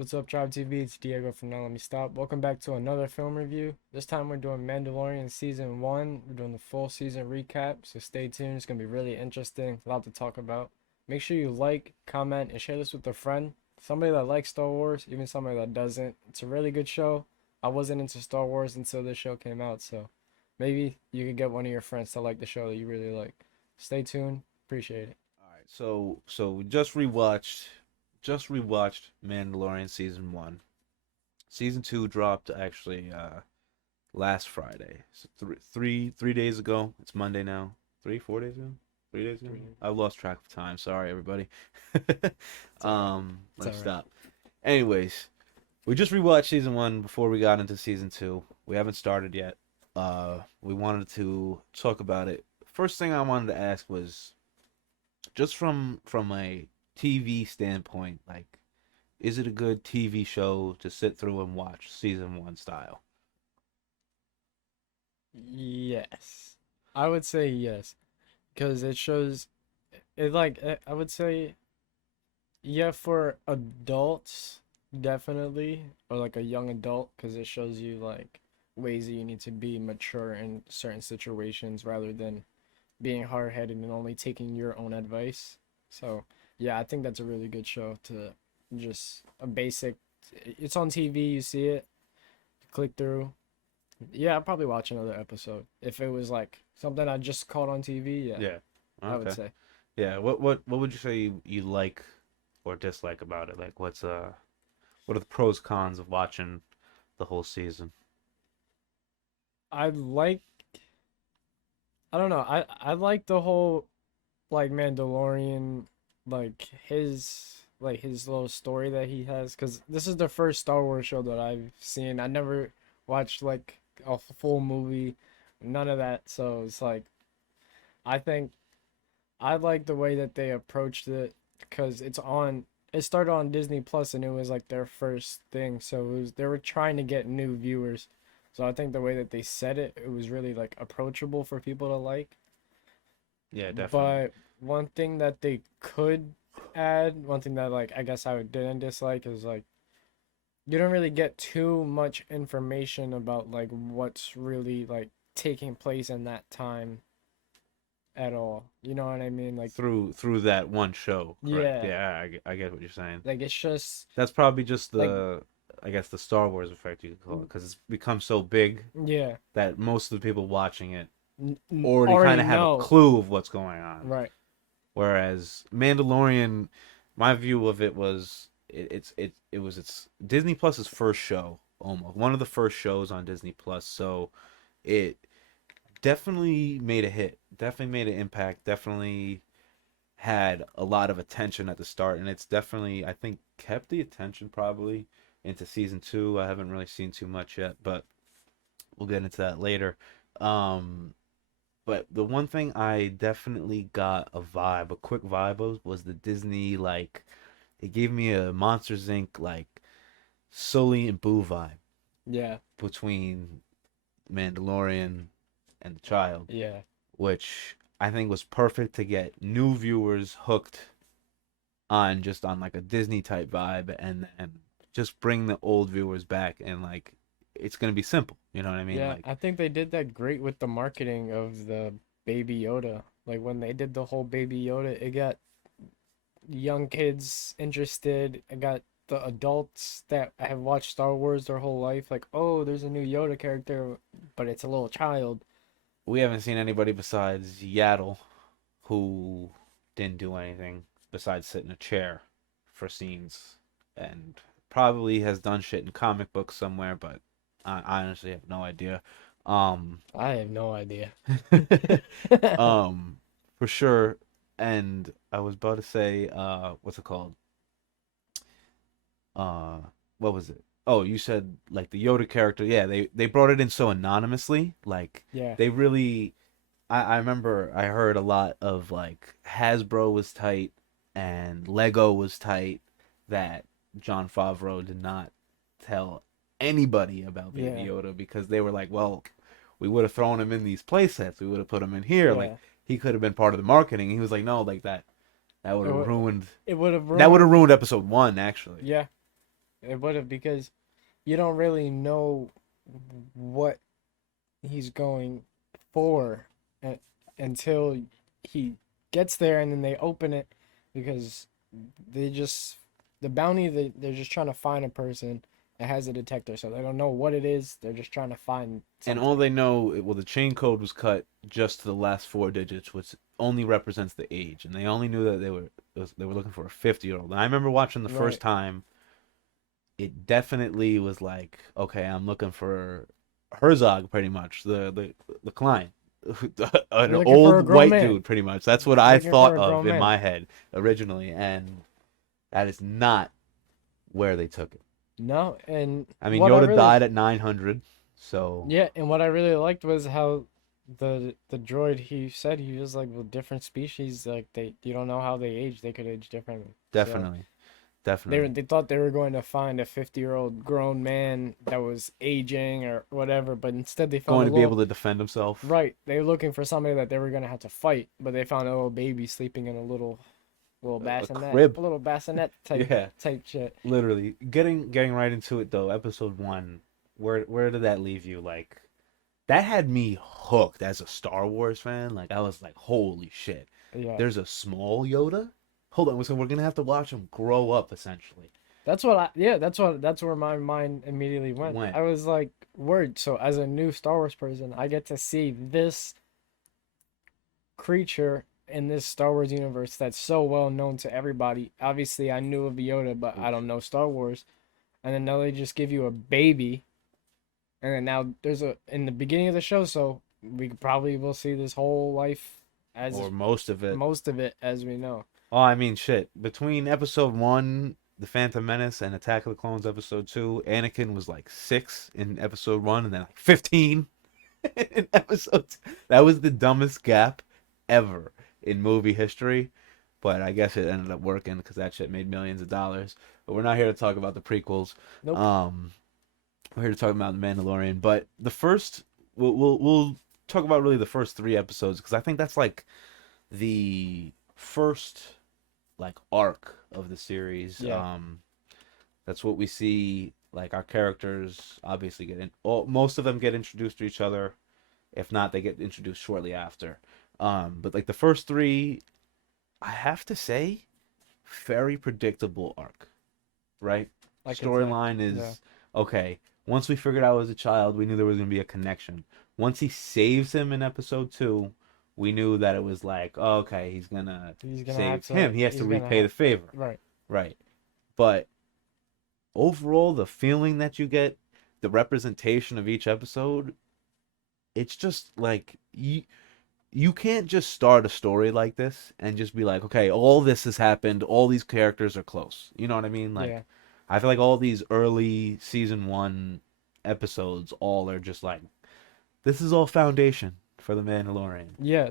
What's up, Tribe TV? It's Diego from Now Let Me Stop. Welcome back to another film review. This time we're doing Mandalorian Season 1. We're doing the full season recap, so stay tuned. It's going to be really interesting. A lot to talk about. Make sure you like, comment, and share this with a friend. Somebody that likes Star Wars, even somebody that doesn't. It's a really good show. I wasn't into Star Wars until this show came out, so maybe you could get one of your friends to like the show that you really like. Stay tuned. Appreciate it. All right, so we just rewatched Mandalorian season 1. Season 2 dropped actually last Friday. So three days ago. It's Monday now. 4 days ago. 3 days ago. Three. I've lost track of time. Sorry, everybody. It's alright. It's Let me alright. stop. Anyways, we just rewatched season 1 before we got into season 2. We haven't started yet. We wanted to talk about it. First thing I wanted to ask was just from a TV standpoint, like, is it a good TV show to sit through and watch season 1 style? Yes. I would say yes. Because it shows it like I would say yeah for adults definitely or like a young adult because it shows you like ways that you need to be mature in certain situations rather than being hard-headed and only taking your own advice. So, yeah, I think that's a really good show to just a basic it's on TV, you see it, click through. Yeah, I'd probably watch another episode if it was like something I just caught on TV, yeah, Yeah. I would Okay. say. Yeah. What would you say you like or dislike about it? Like, what are the pros cons of watching the whole season? I like I don't know. I like the whole like Mandalorian like his little story that he has cuz this is the first Star Wars show that I've seen. I never watched like a full movie, none of that. So it's like I think I like the way that they approached it because it started on Disney Plus and it was like their first thing. So they were trying to get new viewers. So I think the way that they said it, it was really like approachable for people to like. Yeah, definitely. But one thing that they could add, one thing that like I guess I didn't dislike is like you don't really get too much information about like what's really like taking place in that time at all. You know what I mean? Like Through that one show, correct? yeah, Yeah, I get what you're saying. like it's just That's probably just like I guess the Star Wars effect you could call it, because it's become so big yeah, that most of the people watching it already kind already of have a know. clue of what's going on. Right. Whereas Mandalorian, my view of it was it's Disney Plus's first show, almost one of the first shows on Disney Plus. So it definitely made a hit, definitely made an impact, definitely had a lot of attention at the start, and it's definitely, I think, kept the attention probably into season 2. I haven't really seen too much yet, but we'll get into that later. Um, but the one thing I definitely got a quick vibe of, was the Disney, like, it gave me a Monsters Inc. like Sully and Boo vibe Yeah. between Mandalorian and the child, Yeah. which I think was perfect to get new viewers hooked on, just on like a Disney type vibe, and then just bring the old viewers back, and like it's gonna be simple. You know what I mean? Yeah, Like, I think they did that great with the marketing of the Baby Yoda. Like when they did the whole Baby Yoda, it got young kids interested. It got the adults that have watched Star Wars their whole life like, "Oh, there's a new Yoda character, but it's a little child." we haven't seen anybody besides Yaddle who didn't do anything besides sit in a chair for scenes, and probably has done shit in comic books somewhere, but I honestly have no idea. Um, I have no idea. um, for sure. And I was about to say, what's it called? Uh, what was it? Oh, you said like the Yoda character. Yeah, they brought it in so anonymously. Like, Yeah. they really. I remember I heard a lot of like Hasbro was tight and Lego was tight, that John Favreau did not tell anybody about Baby Yeah. Yoda, because they were like, well, we would have thrown him in these play sets. We would have put him in here. Like, Yeah. he could have been part of the marketing. He was like, no, like that would It have would ruined it would have that would have ruined ruined episode 1, actually. yeah. It would have, because you don't really know what he's going for uh, until he gets there, and then they open it, because they just the bounty, they're just trying to find a person that has a detector, so they don't know what it is. They're just trying to find And all something. they know, well, the chain code was cut just to the last four digits, which only represents the age, and they only knew that they were looking for a 50-year-old. And I remember watching the first Right. time, it definitely was like, okay, I'm looking for Herzog, pretty much the client, an You're looking for a old grown white man. dude, pretty much. That's what You're I looking for thought a of grown in man. my head originally, and that is not where they took it. No, and I mean, what I Yoda really died at 900, so yeah, and what I really liked was how the droid, he said, he was like, well, different species, like, they, you don't know how they age. They could age differently. So definitely, they definitely they thought they were going to find a 50-year-old grown man that was aging or whatever, but instead they found going a to be little, able to defend himself. right. They were looking for somebody that they were gonna have to fight, but they found a little baby sleeping in a little A bassinet, crib. a little bassinet Yeah, type shit. literally. Getting right into it though, episode one, where did that leave you? Like that had me hooked as a Star Wars fan. Like I was like, holy shit. Yeah. There's a small Yoda? Hold on, so we're gonna have to watch him grow up essentially. Yeah, that's where my mind immediately went. When? I was like, word. So as a new Star Wars person, I get to see this creature in this Star Wars universe that's so well known to everybody. Obviously, I knew of Yoda, but I don't know Star Wars. And then now they just give you a baby, and then now there's a in the beginning of the show, so we probably will see this whole life as Or most of it. most of it as we know. Oh, I mean shit. Between episode one, The Phantom Menace, and Attack of the Clones episode two, Anakin was like 6 in episode one and then like 15 in episode two. That was the dumbest gap ever in movie history. But I guess it ended up working because that shit made millions of dollars. But we're not here to talk about the prequels. Nope. Um, we're here to talk about the Mandalorian. But the first, we'll talk about really the first three episodes because I think that's like the first like arc of the series. Yeah. That's what we see. Like our characters obviously most of them get introduced to each other. If not, they get introduced shortly after. But like the first three, I have to say, very predictable arc, right? I could say. Storyline Yeah. is okay. Once we figured out as a child, we knew there was going to be a connection. Once he saves him in episode two, we knew that it was like, oh, okay, he's gonna He's gonna have save to. him. He has to He's gonna repay have. the favor, Right. right? But overall, the feeling that you get, the representation of each episode, it's just like you can't just start a story like this and just be like, okay, all this has happened, all these characters are close. You know what I mean? Yeah. Like, I feel like all these early season one episodes all are just like, this is all foundation for the Mandalorian. Yeah.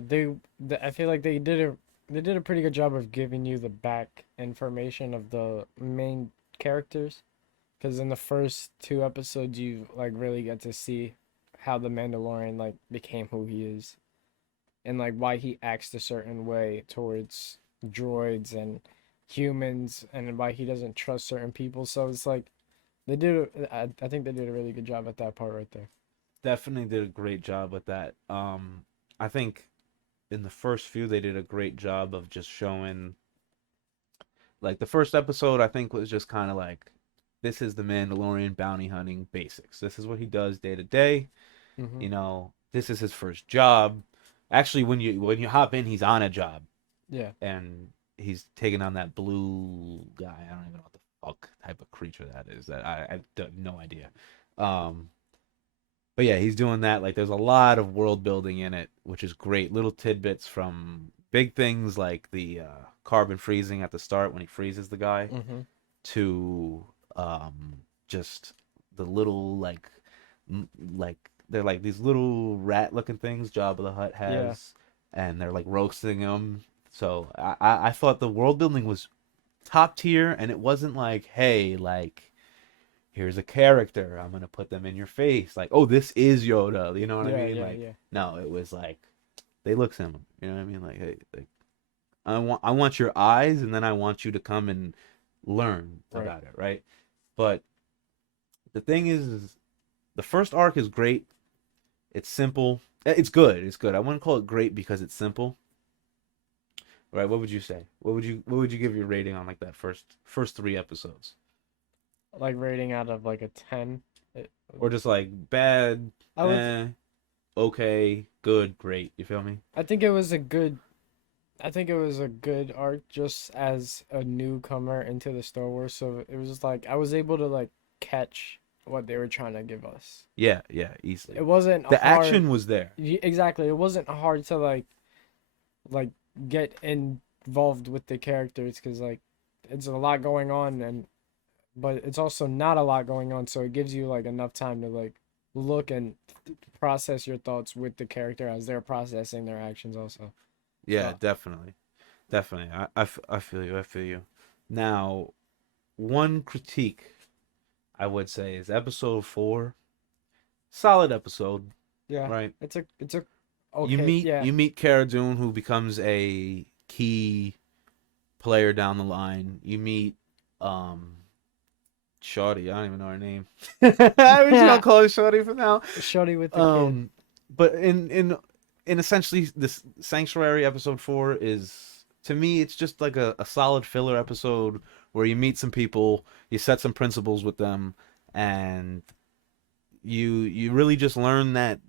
I feel like they did a pretty good job of giving you the back information of the main characters. Because in the first two episodes, you like really get to see how the Mandalorian like became who he is, and like why he acts a certain way towards droids and humans, and why he doesn't trust certain people. So it's like I think they did a really good job at that part right there. Definitely did a great job with that. I think in the first few they did a great job of just showing like the first episode I think was just kind of like this is the Mandalorian bounty hunting basics. This is what he does day to day. Hmm. This is his first job. Actually, when you hop in, he's on a job Yeah. and he's taking on that blue guy. I don't even know what the fuck type of creature that is. That I have no idea. Um, but yeah, he's doing that. Like, there's a lot of world building in it, which is great. Little tidbits from big things like the carbon freezing at the start when he freezes the guy, Hmm. to just the little like they're like these little rat looking things Jabba the Hutt Yeah. has, and they're like roasting them. So I thought the world building was top tier, and it wasn't like, hey, like here's a character, I'm gonna put them in your face, like, oh, this is Yoda, you know what I Yeah. mean? Yeah. Like, Yeah. no, it was like they look similar, you know what I mean? Like, hey, like I want your eyes, and then I want you to come and learn Right. about it, right? But The thing is the first arc is great. It's simple. It's good. It's good. I wouldn't call it great because it's simple. Right? What would you say? What would you give your rating on like that first three episodes? Like rating out of like a 10. It, Or just like bad, I would eh, okay, good, great. You feel me? I think it was a good I think it was a good arc just as a newcomer into the Star Wars. So it was just like I was able to like catch what they were trying to give us. Yeah, yeah, easily. It wasn't The hard. action was there. Exactly. It wasn't hard to like get involved with the characters because like it's a lot going on and but it's also not a lot going on, so it gives you like enough time to like look and process your thoughts with the character as they're processing their actions also. Yeah, So definitely. Definitely. I feel you. I feel you. Now, one critique I would say is episode 4. Solid episode, yeah, right? it's a You okay, meet yeah. you meet Cara Dune, who becomes a key player down the line. You meet um Shorty. I don't even know her name. We're just gonna call her Shorty for now. Shorty with the kid. Um, but in essentially this Sanctuary episode 4 is, to me, it's just like a solid filler episode where you meet some people, you set some principles with them, and you really just learn that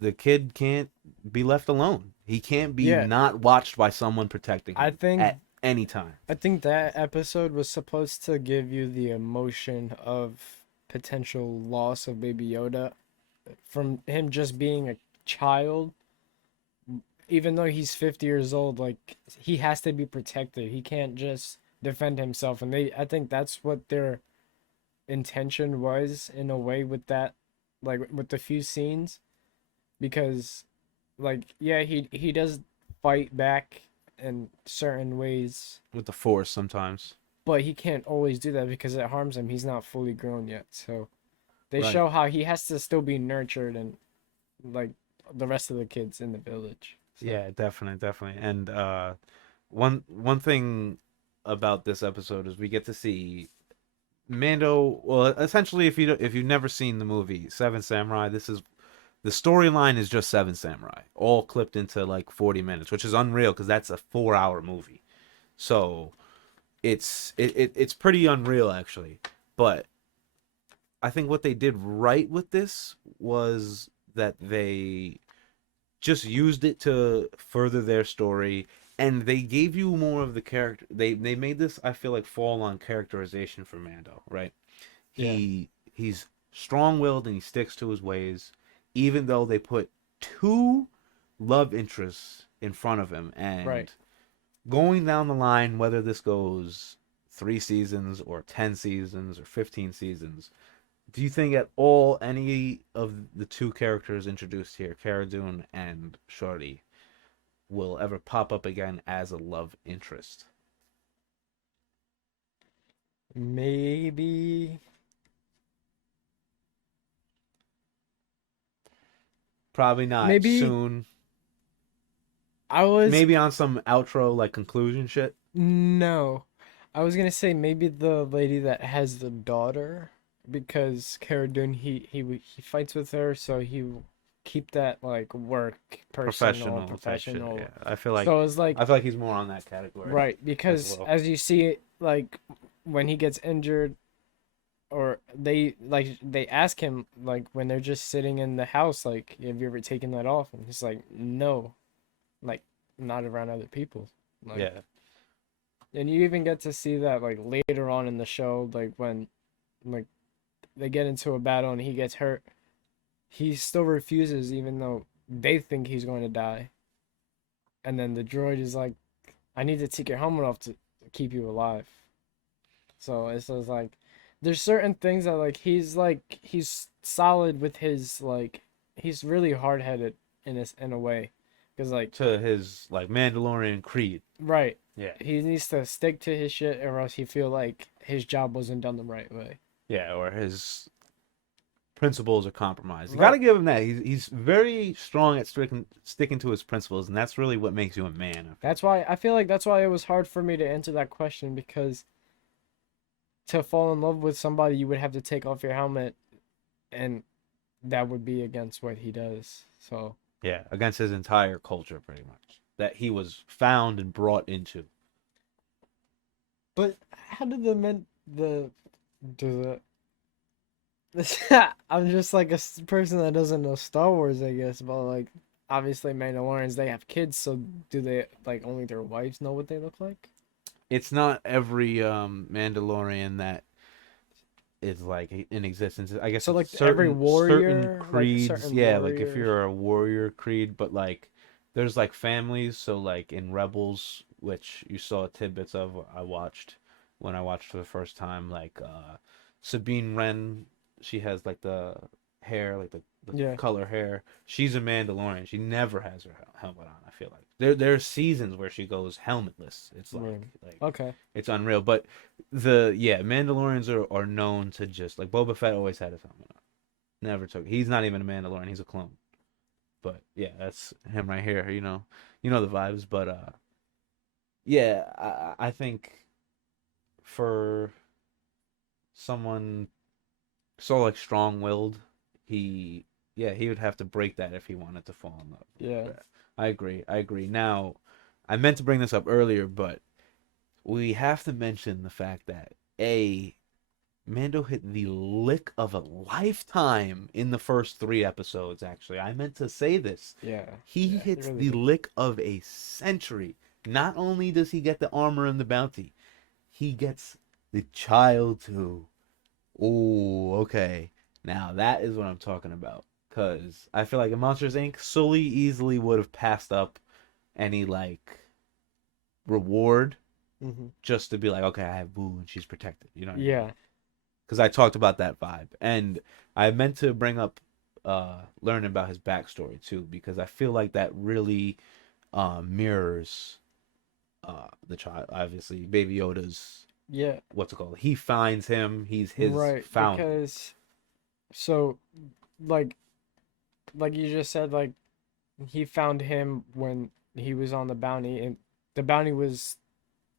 the kid can't be left alone. He can't be Yeah, not watched by someone protecting I him think at any time. I think that episode was supposed to give you the emotion of potential loss of Baby Yoda from him just being a child. Even though he's 50 years old, like he has to be protected. He can't just defend himself. And I think that's what their intention was in a way with that, like with the few scenes, because, like, yeah, he does fight back in certain ways, With the Force sometimes. but he can't always do that because it harms him. He's not fully grown yet. So they Right. show how he has to still be nurtured and like the rest of the kids in the village. So Yeah, definitely, definitely. And one thing about this episode is we get to see Mando. Well, essentially, if you've never seen the movie Seven Samurai, this is the storyline is just Seven Samurai, all clipped into like 40 minutes, which is unreal because that's a 4 hour movie. So it's pretty unreal actually. But I think what they did right with this was that they just used it to further their story, and they gave you more of the character. They made this, I feel like, fall on characterization for Mando, right? yeah, He's strong-willed and he sticks to his ways, even though they put two love interests in front of him. right. And going down the line, whether this goes 3 seasons or 10 seasons or 15 seasons, do you think at all any of the two characters introduced here, Cara Dune and Shorty, will ever pop up again as a love interest? Maybe Probably not maybe soon. I was Maybe on some outro like conclusion shit. no. I was gonna say maybe the lady that has the daughter because Cara Dune he fights with her so he will keep that like work personal Professional type shit. professional. Yeah. I feel like So it's like I feel like he's more on that category right as because well. as you see it like when he gets injured or they ask him like when they're just sitting in the house like have you ever taken that off and he's like no like not around other people like Yeah. and you even get to see that like later on in the show like when like they get into a battle and he gets hurt he still refuses even though they think he's going to die and then the droid is like I need to take your helmet off to keep you alive so it's just like there's certain things that like he's solid with his like he's really hard-headed in a way because like To his like Mandalorian creed. right Yeah. he needs to stick to his shit or else he feel like his job wasn't done the right way. Yeah, or his principles are compromised. You got to Right. give him that. He's very strong at sticking to his principles, and that's really what makes you a man. I feel. That's why I feel like that's why it was hard for me to answer that question because to fall in love with somebody, you would have to take off your helmet, and that would be against what he does. So, Yeah, against his entire culture, pretty much that he was found and brought into. but how did the men the do the I'm just like a person that doesn't know Star Wars, I guess, but like obviously Mandalorians they have kids, so do they like only their wives know what they look like? It's not every Mandalorian that is like in existence. I guess So it's like every certain warrior, like creeds. certain Yeah, like if warriors. you're a warrior creed, but like there's like families. So like in Rebels, which you saw tidbits of, I watched when I watched for the first time. Like Sabine Wren, she has like the hair, like the Yeah. color hair. She's a Mandalorian. She never has her helmet on. I feel like there's seasons where she goes helmetless. It's Right. like Okay. it's unreal. But the yeah, Mandalorians are known to just like Boba Fett always had his helmet on. Never took. He's not even a Mandalorian. He's a clone. But yeah, that's him right here. You know the vibes. But yeah, I think for someone so like strong-willed, he yeah he would have to break that if he wanted to fall in love. Yeah. Yeah, I agree. I agree. Now, I meant to bring this up earlier, but we have to mention the fact that a Mando hit the lick of a lifetime in the first 3 episodes, actually. I meant to say this. Yeah. He Yeah. He hits really the did. lick of a century. Not only does he get the armor and the bounty, he gets the child too. Oh, okay. Now that is what I'm talking about. Because I feel like in Monsters Inc. Sully easily would have passed up any, like, reward Hmm. just to be like, okay, I have Boo and she's protected. You know what I mean? Yeah. Because I talked about that vibe, and I meant to bring up learning about his backstory too, because I feel like that really mirrors the child. Obviously, Baby Yoda's Yeah. what's it called? He finds him. He's his Right. founding. Because so like like you just said, like he found him when he was on the bounty, and the bounty was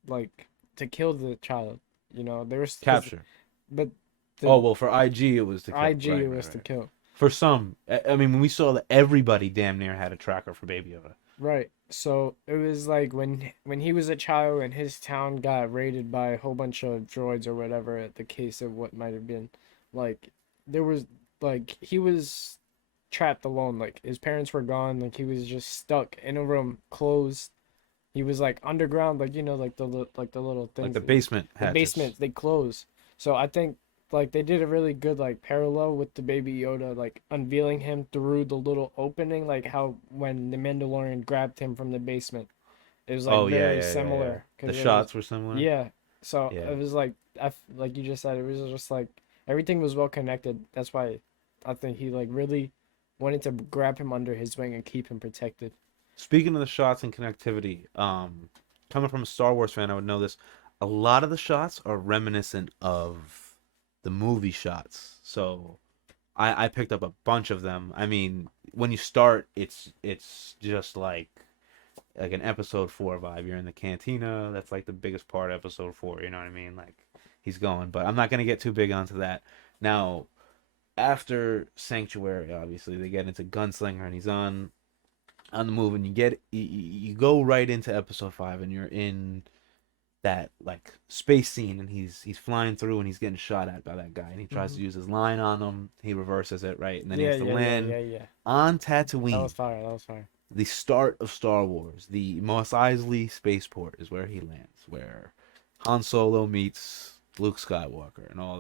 like to kill the child. You know, there's because Capture. but Oh the well, for IG it was to kill. IG Right, right, was to right. kill. For some, I mean, when we saw that everybody damn near had a tracker for Baby Yoda. Right. So it was like when he was a child and his town got raided by a whole bunch of droids or whatever, at the case of what might have been, like there was like he was trapped alone. Like his parents were gone. Like he was just stuck in a room, closed. He was like underground, like like like the little Like things the that you, basement the hatches. basements they close. So I think like they did a really good like parallel with the Baby Yoda, like unveiling him through the little opening, like how when the Mandalorian grabbed him from the basement, it was like Oh yeah, very yeah, yeah, yeah. similar The because it was shots were similar. yeah. So Yeah. it was like like you just said, it was just like everything was well connected. That's why I think he like really wanted to grab him under his wing and keep him protected. Speaking of the shots and connectivity, coming from a Star Wars fan, I would know this. A lot of the shots are reminiscent of the movie shots. So I picked up a bunch of them. I mean, when you start, it's just like an episode 4 vibe. You're in the cantina. That's like the biggest part of episode 4. You know what I mean? Like he's going, but I'm not gonna get too big onto that. Now, after Sanctuary, obviously they get into Gunslinger, and he's on the move, and you go right into episode 5, and you're in that like space scene, and he's flying through, and he's getting shot at by that guy, and he tries Hmm. to use his line on him. He reverses it, right, and then he Yeah, has to yeah, yeah, land yeah, yeah. on That Tatooine, was fire. That was fire. the start of Star Wars. The Mos Eisley spaceport is where he lands, where Han Solo meets Luke Skywalker, and all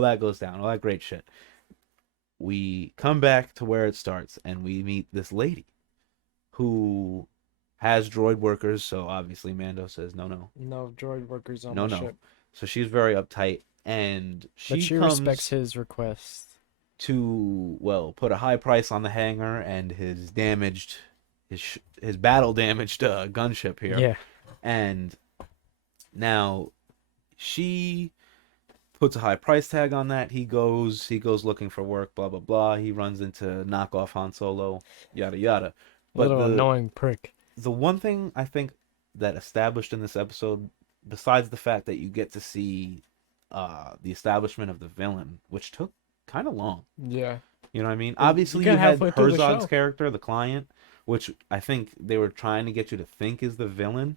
that goes down, all that great shit. We come back to where it starts, and we meet this lady who has droid workers. So obviously Mando says no, no, No droid workers on no, my no. ship. So she's very uptight, and But she she respects comes his request. to put a high price on the hangar and his battle damaged gunship here, Yeah. and now she puts a high price tag on that. He goes looking for work, blah blah blah. He runs into knockoff Han Solo, yada yada. But Little annoying prick. the one thing I think that established in this episode, besides the fact that you get to see the establishment of the villain, which took kind of long. Yeah. You know what I mean? You Obviously, get you had halfway through the Herzog's show. character, the client, which I think they were trying to get you to think is the villain,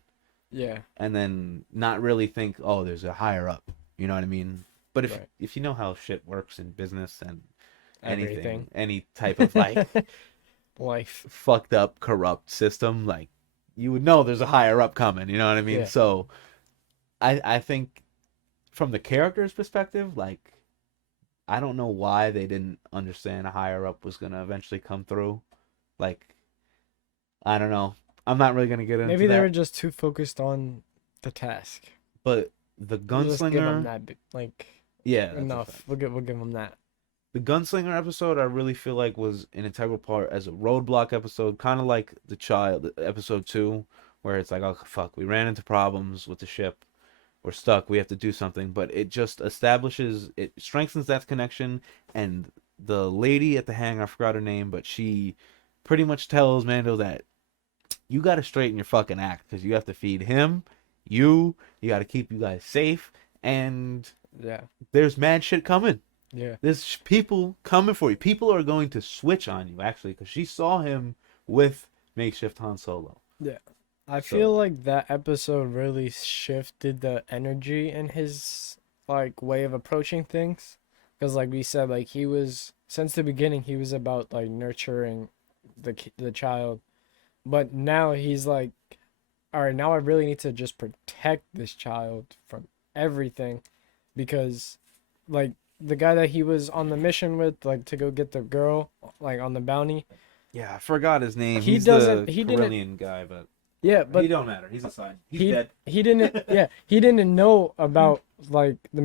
Yeah. and then not really think, oh, there's a higher up. You know what I mean? But if Right. if you know how shit works in business and Everything. anything, any type of like Life. fucked up, corrupt system, like you would know there's a higher up coming. You know what I mean? Yeah. So I think from the character's perspective, like I don't know why they didn't understand a higher up was gonna eventually come through. Like I don't know. I'm not really gonna get into Maybe they were that, just too focused on the task. but the We'll just give them gunslinger, that, like, yeah, that's a fact. enough. We'll give them that. The gunslinger episode, I really feel like was an integral part as a roadblock episode, kind of like the child episode 2, where it's like, oh fuck, we ran into problems with the ship, we're stuck, we have to do something. But it just establishes, it strengthens that connection, and the lady at the hangar, I forgot her name, but she pretty much tells Mando that you got to straighten your fucking act because you have to feed him, you got to keep you guys safe, and Yeah. there's mad shit coming. Yeah. There's people coming for you. People are going to switch on you, actually, because she saw him with makeshift Han Solo. Yeah. I So- feel like that episode really shifted the energy in his like way of approaching things. Because like we said, like he was since the beginning he was about like nurturing the child, but now he's like, all right, now I really need to just protect this child from everything, because like the guy that he was on the mission with, like to go get the girl, like on the bounty. Yeah, I forgot his name. He He's doesn't. the He didn't. Carillion guy, but Yeah, he but don't matter. He's a sign. He's he dead. he didn't. Yeah, he didn't know about like the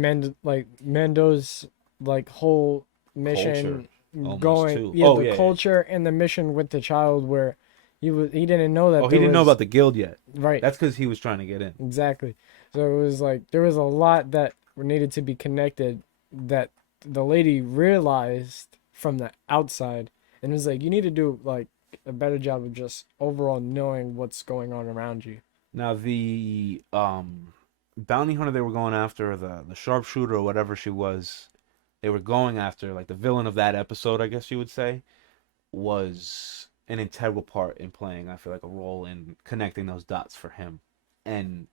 Mando's like whole mission almost, going. too. Yeah, Oh, the yeah, yeah. culture and the mission with the child where he didn't know that. Oh, he there didn't know was- about the guild yet. right. That's because he was trying to get in. Exactly. So it was like there was a lot that needed to be connected that the lady realized from the outside, and it was like you need to do like a better job of just overall knowing what's going on around you. Now the bounty hunter they were going after, the sharpshooter or whatever she was, they were going after, like the villain of that episode, I guess you would say, was an integral part in playing, I feel like, a role in connecting those dots for him. And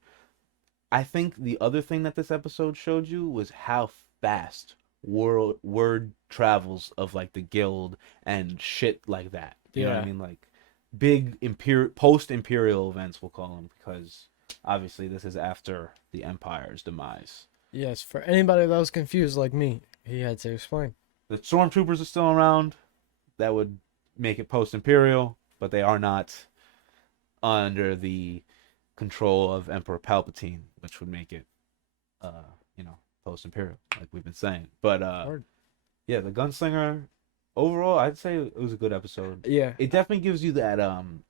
I think the other thing that this episode showed you was how fast word travels of like the guild and shit like that. You know what I Yeah. mean? Like big post-imperial events, we'll call them, because obviously this is after the Empire's demise. Yes, for anybody that was confused like me, he had to explain. The stormtroopers are still around. That would make it post-imperial, but they are not under the control of Emperor Palpatine, which would make it, you know, post-imperial, like we've been saying. But Word. yeah, the gunslinger. Overall, I'd say it was a good episode. Yeah, It definitely gives you that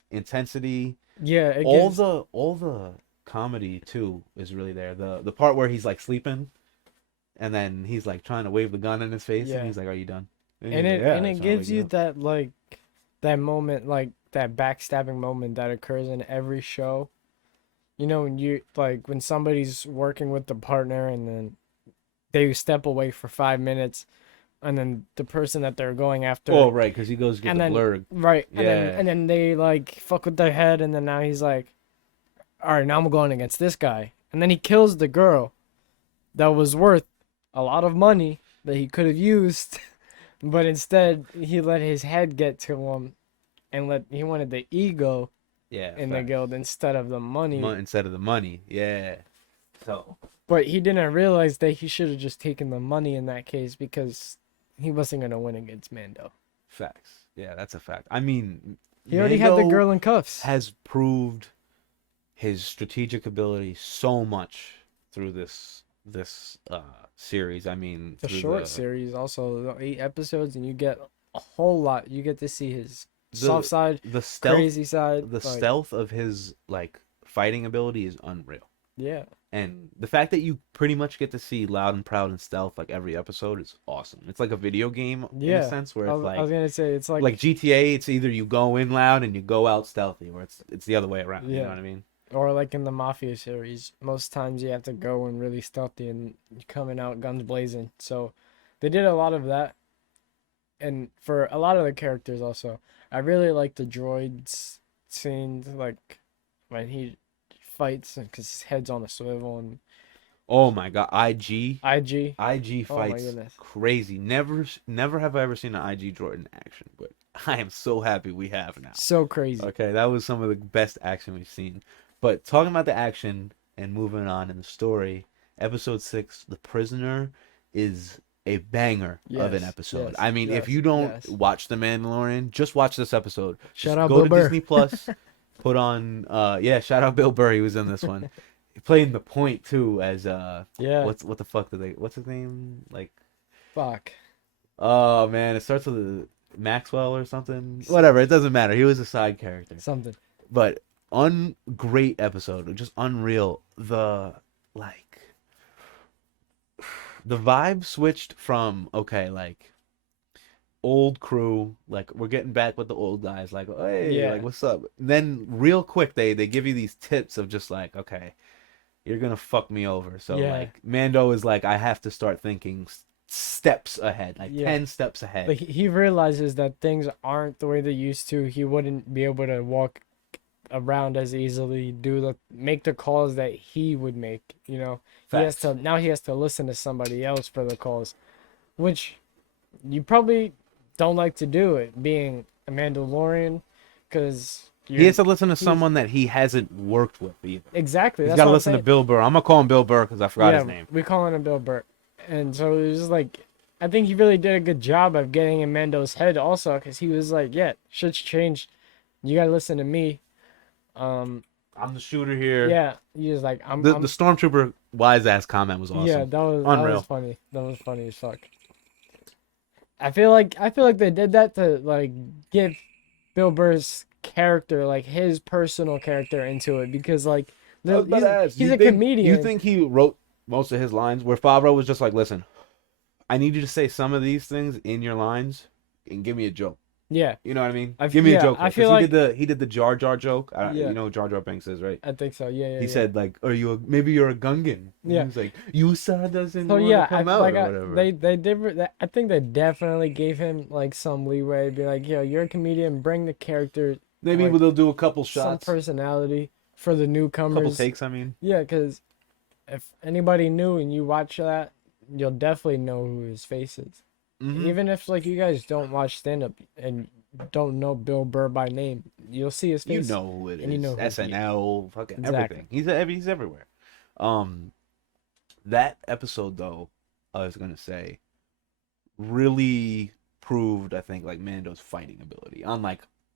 intensity. yeah. It all gives, the comedy too is really there. The part where he's like sleeping, and then he's like trying to wave the gun in his face, Yeah. and he's like, "Are you done?" and he's it like, "Yeah, and that's it not gives waking you up." that like that moment, like that backstabbing moment that occurs in every show. You know, when you like when somebody's working with the partner and then they step away for 5 minutes, and then the person that they're going after. Oh, right, because he goes to get and the then blurg. right, and Yeah. then they like fuck with their head, and then now he's like, all right, now I'm going against this guy, and then he kills the girl that was worth a lot of money that he could have used, but instead he let his head get to him, and he wanted the ego Yeah, in the facts. guild instead of the money. Instead of the money. Yeah. So But he didn't realize that he should have just taken the money in that case because he wasn't gonna win against Mando. facts. Yeah, that's a fact. I mean, He already had the Mando girl in cuffs. has proved his strategic ability so much through this series. I mean, The through short series also 8 episodes, and you get a whole lot. You get to see his soft side, the stealth, crazy side. the like, stealth of his like fighting ability is unreal. Yeah, And the fact that you pretty much get to see Loud and Proud and Stealth like every episode is awesome. It's like a video game in Yeah. a sense where I it's was, like I was gonna say it's like GTA. It's either you go in loud and you go out stealthy, or it's the other way around. You Yeah. know what I mean? Or like in the Mafia series, most times you have to go in really stealthy and coming out guns blazing. So they did a lot of that, and for a lot of the characters also. I really like the droids scenes, like when he fights because his head's on a swivel and Oh my god, IG. IG. IG Oh my fights goodness, crazy. Never have I ever seen an IG droid in action, but I am so happy we have now. so crazy. Okay, that was some of the best action we've seen. But talking about the action and moving on in the story, episode 6, The Prisoner, is a banger of an Yes, episode. yes, I mean, if yes, you don't yes. watch The Mandalorian, just watch this episode. Shout Just out go Bill to Burr. Disney Plus, put on yeah, shout out Bill Burr, he was in this one. He played in The Point too as Yeah, what the fuck did they what's his name? Like fuck. oh man, it starts with a Maxwell or something. Whatever, it doesn't matter. He was a side character. Something. But great episode, just unreal. Like the vibe switched from okay, like old crew, like we're getting back with the old guys, like hey, like Yeah, what's up? Then real quick they give you these tips of just like okay, you're gonna fuck me over. So yeah, like Mando is like I have to start thinking steps ahead, like yeah. 10 steps ahead. Like he realizes that things aren't the way they used to. He wouldn't be able to walk around as easily, make the calls that he would make. Facts. He has to listen to somebody else for the calls, which you probably don't like to do it being a Mandalorian, because He has to listen to he's someone that he hasn't worked with either. exactly He's that's got to what I'm listen to saying. Bill Burr. I'm gonna call him Bill Burr because I forgot his Yeah, name. we calling him Bill Burr, and so it was just like I think he really did a good job of getting in Mando's head also, because he was like, yeah, shit's changed. You gotta listen to me. Um, I'm the shooter here. yeah, he was like, The stormtrooper wise ass comment was yeah, awesome. that was Unreal. funny. That was funny as fuck. I feel like they did that to like give Bill Burr's character, like his personal character, into it, because like I was about to ask. he's a You comedian. think he wrote most of his lines where Favreau was just like, listen, I need you to say some of these things in your lines and give me a joke. Yeah, You know what I mean? Give me a joke I because feel like he did the Jar Jar joke. yeah, You know who Jar Jar Banks is, right? I think so. Yeah, He yeah, yeah. said like, "Are you maybe you're a Gungan?" And he Yeah. was like, "USA doesn't So want to yeah, come out or whatever." they did. I think they definitely gave him like some leeway. Be like, yo, you're a comedian. Bring the character Maybe like they'll do a couple some shots, personality for the couple newcomers. takes. I mean, Yeah, because if anybody new and you watch that, you'll definitely know who his face is. hmm Even if like you guys don't watch stand up and don't know Bill Burr by name, you'll see his you face know who it and you is. know who he is. SNL, fucking Exactly. everything. He's everywhere. Um, that episode though, I was gonna say, really proved I think like Mando's fighting ability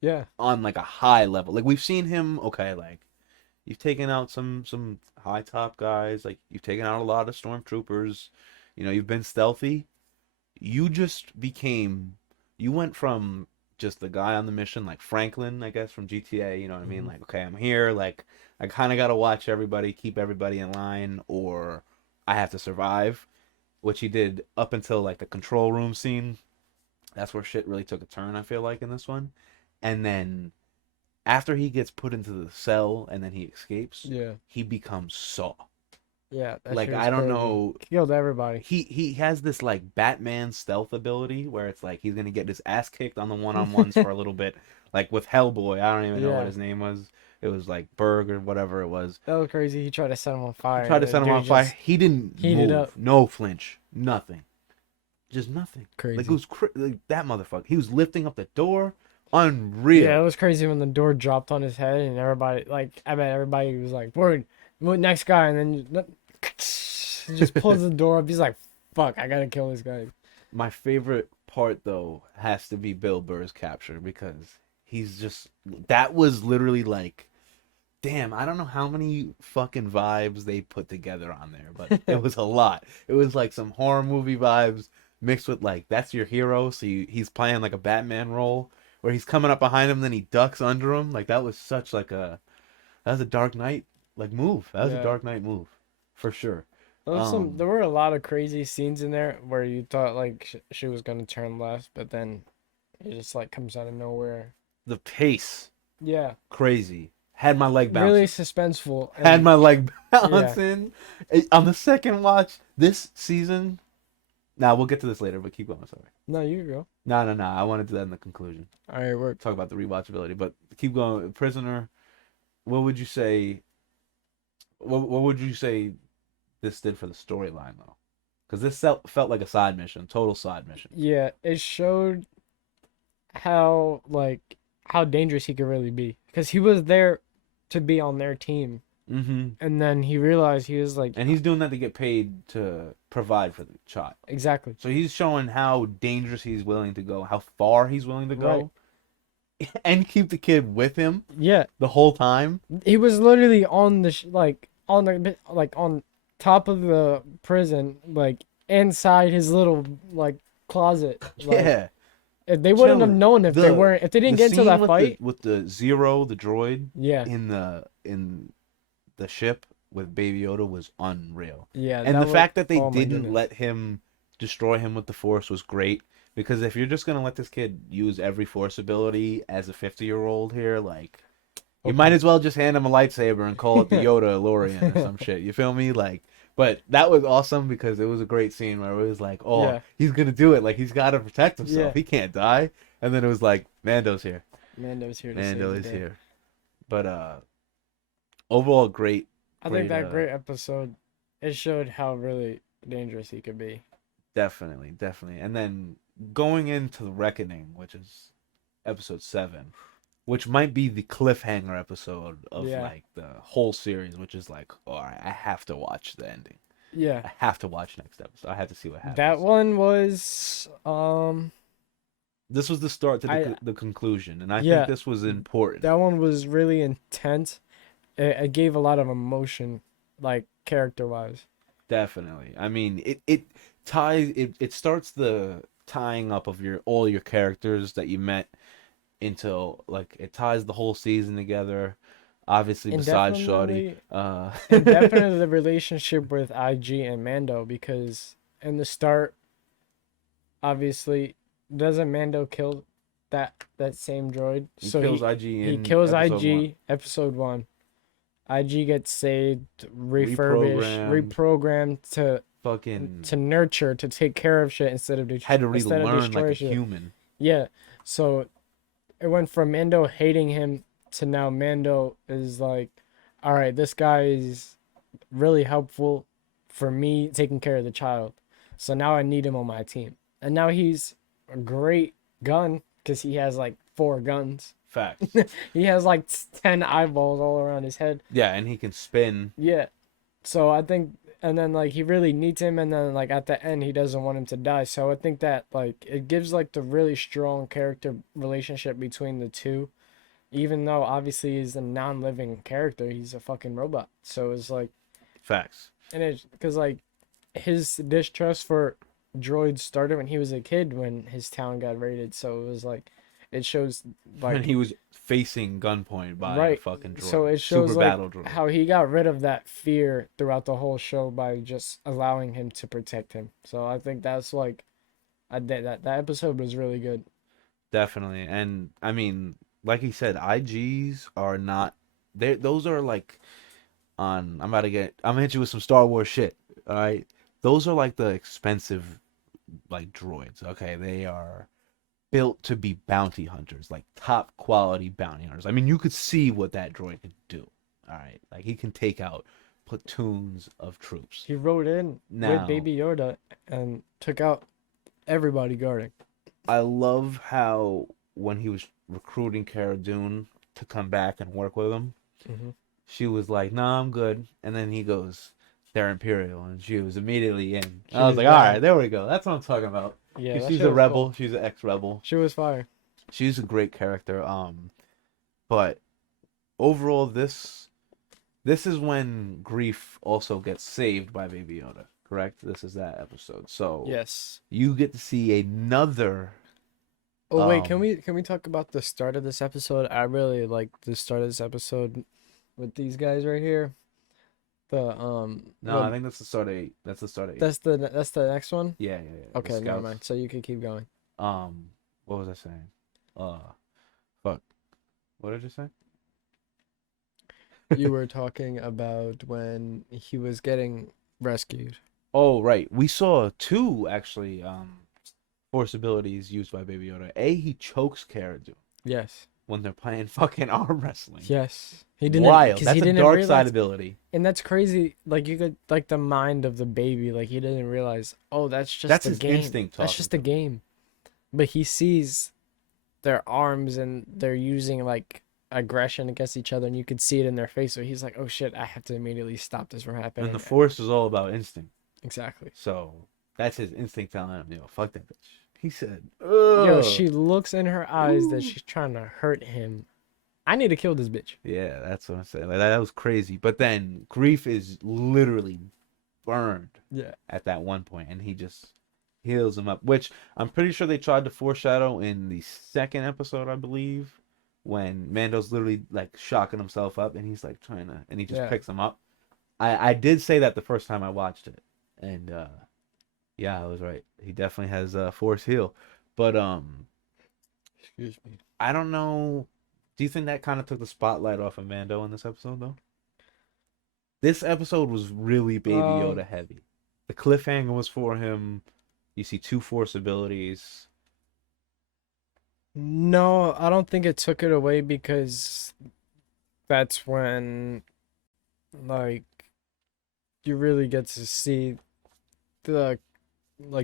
Yeah. on like a high level. Like we've seen him, okay, like you've taken out some high top guys, like you've taken out a lot of stormtroopers. You know, you've been stealthy. You just became you went from just the guy on the mission like Franklin, I guess from GTA, you know what I mean? Mhm. Like, okay, I'm here, like I kind of got to watch everybody, keep everybody in line or I have to survive, which he did up until like the control room scene. That's where shit really took a turn, I feel like in this one. And then after he gets put into the cell and then he escapes, Yeah. he becomes Saw. Yeah. That Like shit was I don't crazy. know, Killed everybody. he has this like Batman stealth ability where it's like he's gonna get his ass kicked on the one-on-ones for a little bit, like with Hellboy. I don't even know what Yeah. his name was. It was like Berg or whatever it was. That was crazy. He tried to set him on fire, Tried and to the set him on dude fire. just He didn't heated move. up. No flinch. Nothing. Just nothing. Like it Crazy. was like, that motherfucker. He was lifting up the door. Yeah, Unreal. it was crazy when the door dropped on his head and everybody, like, I bet everybody was like, "Word, next guy," and then just pulls the door up. He's like, "Fuck, I gotta kill this guy." My favorite part though has to be Bill Burr's capture because he's just that was literally like damn, I don't know how many fucking vibes they put together on there, but it was a lot. It was like some horror movie vibes mixed with like that's your hero, so he's playing like a Batman role where he's coming up behind him, then he ducks under him. Like that was such like a that was a Dark Knight like move. That was a Yeah, Dark Knight move for sure. there were a lot of crazy scenes in there where you thought like she was gonna turn left, but then it just like comes out of nowhere. The pace Yeah, crazy. Had my leg really bouncing. suspenseful. Had And my leg yeah, bouncing. On the second watch, this season. Now we'll get to this later, but keep going. Sorry. no, you go. No. I want to do that in the conclusion. All right, work. Talk about the rewatchability, but keep going. Prisoner. What would you say? What would you say this did for the storyline though? Because this felt like a side mission, total side mission. Yeah, it showed how like how dangerous he could really be because he was there to be on their team, Mm-hmm. and then he realized he was like And he's doing that to get paid to provide for the child. exactly So he's showing how dangerous he's willing to go, how far he's willing to right. go, and keep the kid with him Yeah, the whole time. he was literally on the like on the like on top of the prison, like inside his little like closet. Like Yeah, if they wouldn't have chilling. known if they weren't if they didn't The get into scene that with fight. with the Zero, the droid Yeah, in the ship with Baby Yoda was unreal. yeah, And that the was. fact that they Oh my didn't goodness. let him destroy him with the Force was great. Because if you're just gonna let this kid use every Force ability as a 50-year-old here, like you might Okay. as well just hand him a lightsaber and call it the Yoda Lorian or some shit. You feel me? Like, but that was awesome because it was a great scene where it was like, oh, Yeah, he's gonna do it. Like he's got to protect himself. yeah. He can't die. And then it was like, Mando's here. Mando's here to save Mando the is day. here. But overall, great. I think that great episode, it showed how really dangerous he could be. Definitely. And then going into the Reckoning, which is episode 7, which might be the cliffhanger episode of Yeah. like the whole series, which is like, all right, I have to watch the ending. Yeah. I have to watch next episode. I have to see what happens. That one was This was the start to I the conclusion, and I yeah, think this was important. that one was really intense. It gave a lot of emotion, like character wise. Definitely. I mean, it ties it starts the tying up of your all your characters that you met into like it ties the whole season together. Obviously, And besides Shawty, definitely and definitely the relationship with IG and Mando because in the start, obviously, doesn't Mando kill that same droid? he So kills IG he in kills episode IG 1. episode 1. IG gets saved, refurbished, reprogrammed Fucking to nurture, to take care of shit had to instead of relearn like destroy a shit. human. Yeah. So it went from Mando hating him to now Mando is like, all right, this guy is really helpful for me taking care of the child. So now I need him on my team. And now he's a great gun because he has like 4 guns. Facts. He has like 10 eyeballs all around his head. Yeah, and he can spin. Yeah. So I think, and then like he really needs him, and then like at the end he doesn't want him to die. So I think that like it gives like the really strong character relationship between the two, even though obviously he's a non-living character, he's a fucking robot. So it's like, Facts. and it's because like his distrust for droids started when he was a kid when his town got raided. So it was like, it shows When like he was facing gunpoint by a right. fucking droid. So it shows Super like battle droid. how he got rid of that fear throughout the whole show by just allowing him to protect him. So I think that's like, I did that episode was really good. Definitely. And I mean, like he said, IGs are not they those are like I'm gonna hit you with some Star Wars shit. All right. Those are like the expensive like droids. Okay. They are built to be bounty hunters, like top quality bounty hunters. I mean, you could see what that droid could do. All right. Like he can take out platoons of troops. He rode in Now, with Baby Yoda and took out everybody guarding. I love how when he was recruiting Cara Dune to come back and work with him, Mm-hmm. she was like, "Nah, I'm good." And then he goes, "They're Imperial," and she was immediately in. She I was was like, "All down. right, there we go. That's what I'm talking about." Yeah, that She's shit a was rebel. cool. She's an ex-rebel. She was fire. She's a great character. But overall, this is when Grief also gets saved by Baby Yoda. Correct? This is that episode. So Yes. you get to see another. Oh wait, Um, can we talk about the start of this episode? I really like the start of this episode with these guys right here. The No, I think that's the start of 8. That's the start of 8. that's the next one. Yeah. The Okay, never scouts. mind. So you can keep going. What was I saying? Fuck. What did I say? You were talking about when he was getting rescued. Oh, right. We saw two actually force abilities used by Baby Yoda. He chokes Cara Dune Yes. when they're playing fucking arm wrestling. Yes. He didn't Wild. because he That's a didn't dark side realize, ability. and that's crazy. Like you could like the mind of the baby. Like he didn't realize. Oh, that's just That's a his game. instinct That's talking just a to him. game. But he sees their arms and they're using like aggression against each other, and you could see it in their face. So he's like, "Oh shit, I have to immediately stop this from And the happening." force is all about instinct. Exactly. So that's his instinct telling him, fuck that bitch. He said, Yo, ugh. she looks in her eyes that Ooh. she's trying to hurt him. I need to kill this bitch. Yeah, that's what I'm saying. Like, that was crazy. But then Grief is literally burned Yeah. at that one point, and he just heals him up. Which I'm pretty sure they tried to foreshadow in the second episode, I believe, when Mando's literally like shocking himself up, and he's like trying to, and he just Yeah. picks him up. I did say that the first time I watched it, and yeah, I was right. He definitely has force heal, but Excuse me. I don't know. Do you think that kind of took the spotlight off of Mando in this episode, though? This episode was really Baby Yoda heavy. The cliffhanger was for him. You see two force abilities. No, I don't think it took it away because that's when like you really get to see the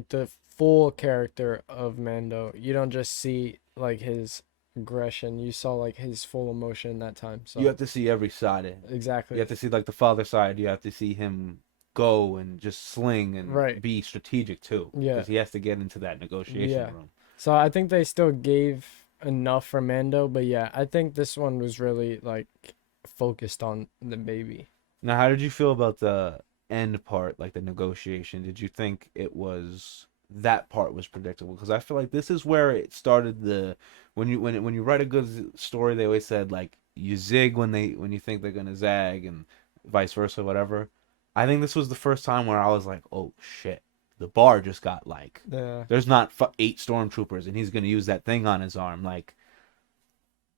the full character of Mando. You don't just see like his aggression. You saw like his full emotion that time. You So have to see every side of him. You exactly. have to see like the father side. You have to see him go and just sling and Right. be strategic too, Yeah. because he has to get into that negotiation Yeah. room. So I think they still gave enough for Mando, but yeah, I think this one was really like focused on the baby. Now, how did you feel about the end part, like the negotiation? Did you think it was that part was predictable? Because I feel like this is where it started. The when you write a good story, they always said like you zig when you think they're gonna zag, and vice versa, whatever. I think this was the first time where I was like, oh shit, the bar just got like, Yeah. there's not eight stormtroopers, and he's gonna use that thing on his arm. Like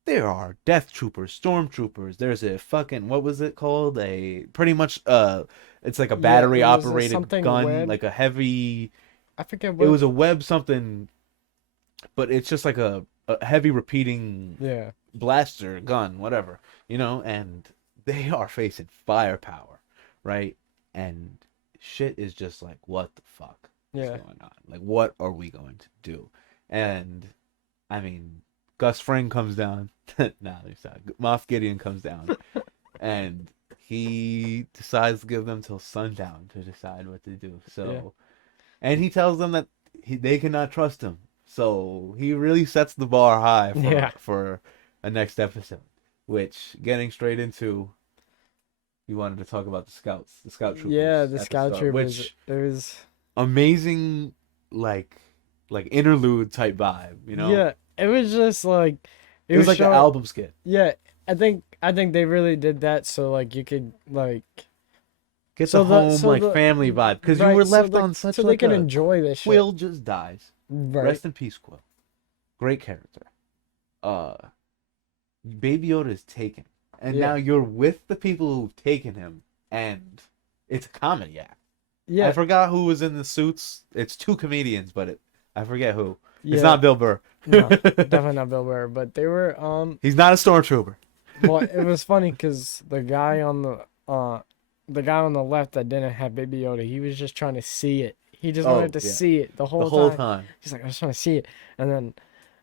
there are death troopers, stormtroopers. There's a fucking, what was it called? A pretty much it's like a Yeah, battery it was a operated something gun, web. like a heavy, I forget it what. was a web something, but it's just like a heavy repeating Yeah. blaster gun, whatever, and they are facing firepower, right? And shit is just like, what the fuck is Yeah. going on? Like, what are we going to do? And I mean, Gus Fring comes down. Nah, there's not. Moff Gideon comes down, and he decides to give them till sundown to decide what to do. Yeah. So, and he tells them that they cannot trust him. So he really sets the bar high Yeah. for a next episode. Which, getting straight into, you wanted to talk about the scout Yeah, troopers the at the scout start, troopers. which It was. amazing, like interlude type vibe. Yeah, it was just like It it was was like the showing. album skit. Yeah, I think they really did that so like you could like Get the home so like the family vibe, because you right were so left like on such so they like can a enjoy this shit. Quill just dies. Right. Rest in peace, Quill. Great character. Uh, Baby Yoda is taken, and Yeah. now you're with the people who've taken him, and it's a comedy act. I Yeah. forgot who was in the suits. It's two comedians, but I forget who. Yeah. It's not Bill Burr. No, definitely not Bill Burr, but they were He's not a stormtrooper. well, it was funny because the guy on the left that didn't have Baby Yoda, he was just trying to see it. He just Oh, wanted to yeah. see it the The whole whole time. time. He's like, I just want to see it, and then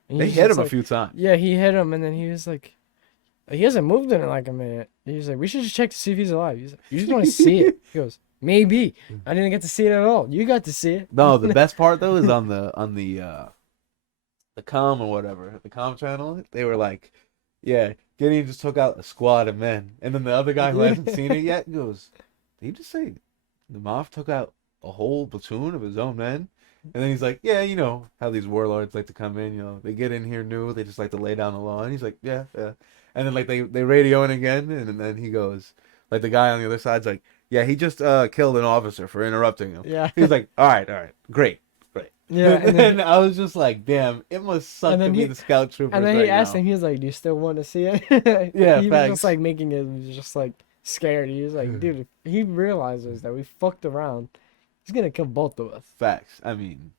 They he's hit just him a like, few times. yeah, he hit him, and then he was like, he hasn't moved in like a minute. He was like, we should just check to see if he's alive. He's like, you just want to see it. He goes, maybe. I didn't get to see it at all. You got to see it. No, the best part though is on the comm or whatever, the comm channel. They were like, yeah, Gideon just took out a squad of men, and then the other guy who hasn't seen it yet goes, did he just say the Moff took out a whole platoon of his own men? And then he's like, yeah, you know how these warlords like to come in, they get in here new, they just like to lay down the law. And he's like, yeah, yeah. And then like they radio in again, and then he goes, like the guy on the other side's like, yeah, he just killed an officer for interrupting him. Yeah. He's like, all right, great. spray. Yeah, And then I was just like, damn, it must suck and to then be the scout troopers and then he right asked now. him, he was like, "Do you still want to see it?" Yeah, He was just facts. like making it, he was just like scared. He was like, "Dude, if he realizes that we fucked around, he's gonna kill both of us." Facts. I mean,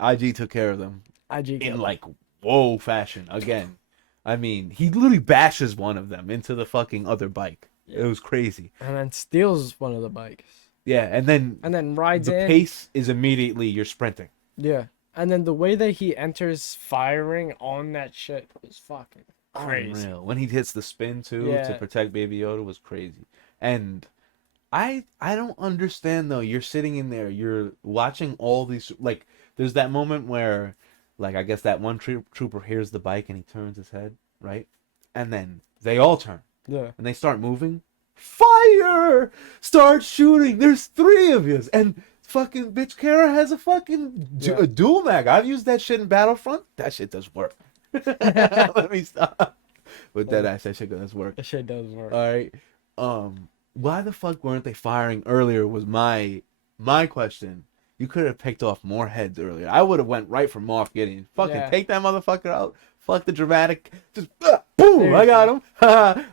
IG took care of them IG in killed him. like whoa fashion again. I mean, he literally bashes one of them into the fucking other bike. It Yeah, was crazy. and then steals one of the bikes, Yeah, and then and then rides the in. pace is immediately you're sprinting. Yeah, and then the way that he enters firing on that shit was fucking crazy. Unreal. When he hits the spin too to Yeah, protect Baby Yoda was crazy. And I don't understand though. You're sitting in there, you're watching all these like there's that moment where like I guess that one trooper hears the bike and he turns his head, right? And then they all turn yeah, and they start moving. Fire! Start shooting. There's three of you and fucking bitch Kara has a fucking yeah. a dual mag. I've used that shit in Battlefront. That shit does work. Let me stop. With that Oh, ass, that shit does work. that shit does work. All right. Why the fuck weren't they firing earlier? Was my question. You could have picked off more heads earlier. I would have went right for Moff Gideon. Fucking Yeah. take that motherfucker out. Fuck the dramatic. Just boom. I Seriously. got him.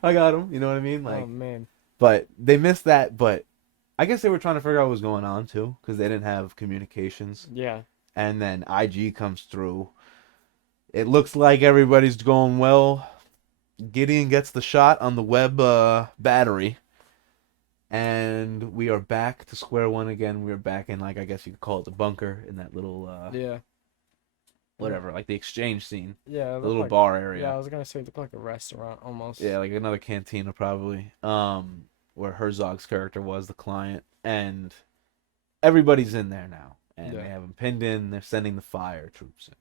I got him. You know what I mean? Oh Like, man. but they missed that. But I guess they were trying to figure out what was going on too, because they didn't have communications. Yeah. And then IG comes through. It looks like everybody's going well. Gideon gets the shot on the web battery, and we are back to square one again. We're back in, like, I guess you could call it the bunker in that little Yeah. whatever, like the exchange scene, Yeah. It the looked little like. bar Yeah, area. I was gonna say it looked like a restaurant almost. Yeah, like another cantina probably. Where Herzog's character was the client, and everybody's in there now, and Yeah. they have him pinned in. They're sending the fire troops in.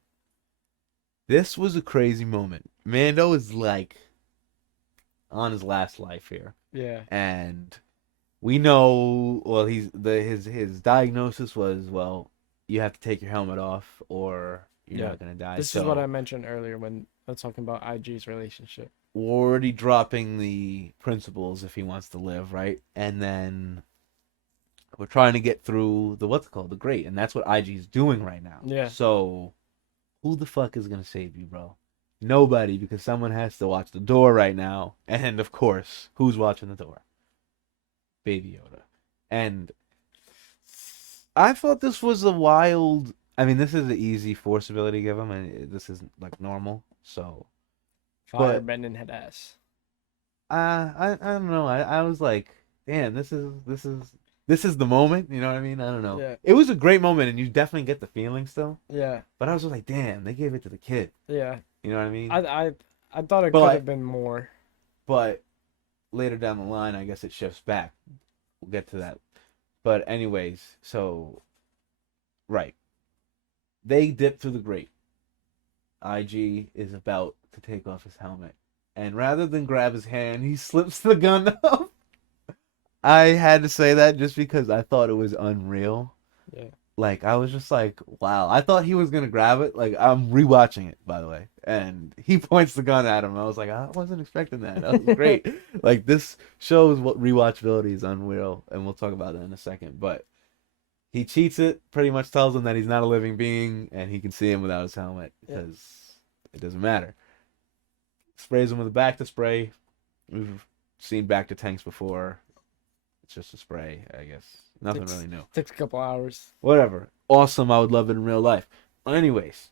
This was a crazy moment. Mando is like on his last life here, Yeah. and we know. Well, his diagnosis was, well, you have to take your helmet off or you're Yeah. not gonna die. This is what I So mentioned earlier when I was talking about IG's relationship. we're already dropping the principles if he wants to live, right? And then we're trying to get through the what's it called, the great, and that's what IG's doing right now. Yeah. So who the fuck is gonna save you, bro? Nobody, because someone has to watch the door right now. And of course, who's watching the door? Baby Yoda. And I thought this was a wild. I mean, this is an easy force ability to give him, and this is like normal. So, Fire but bending head ass. I don't know. I was like, damn, this is the moment. You know what I mean? I don't know. Yeah. It was a great moment, and you definitely get the feeling still. Yeah. But I was just like, damn, they gave it to the kid. Yeah. You know what I mean? I thought it could But have been more. but later down the line, I guess it shifts back. We'll get to that. But anyways, so right, they dip through the grate. IG is about to take off his helmet, and rather than grab his hand, he slips the gun up. I had to say that just because I thought it was unreal. Yeah. Like, I was just like, wow. I thought he was gonna grab it. Like, I'm rewatching it, by the way, and he points the gun at him. I was like, I wasn't expecting that. That was great. Like, this shows what rewatchability is unreal, and we'll talk about that in a second. But he cheats it. Pretty much tells him that he's not a living being, and he can see him without his helmet Yeah. because it doesn't matter. Sprays him with a back to spray. We've seen back to tanks before. It's just a spray, I guess. Nothing Takes- really new. Takes a couple hours. Whatever. Awesome. I would love it in real life. Anyways,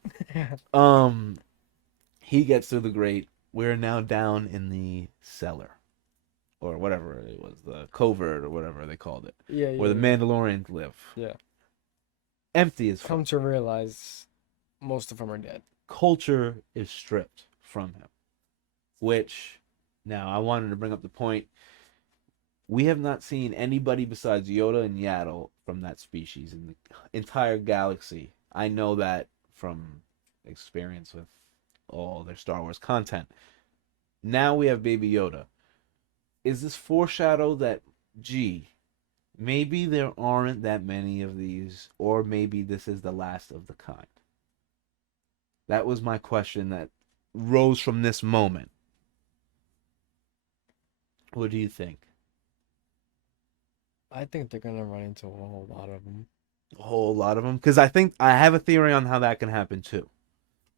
he gets through the grate. We're now down in the cellar, or whatever it was, the covert or whatever they called it, Yeah. where the Mandalorians live. Yeah. Empty as Come fuck. to realize most of them are dead. Culture is stripped from him. Which, now I wanted to bring up the point. We have not seen anybody besides Yoda and Yaddle from that species in the entire galaxy. I know that from experience with all their Star Wars content. Now we have Baby Yoda. Is this foreshadow that, gee, maybe there aren't that many of these, or maybe this is the last of the kind? That was my question that rose from this moment. What do you think? I think they're gonna run into a whole lot of them. a whole lot of them. Because I think I have a theory on how that can happen too.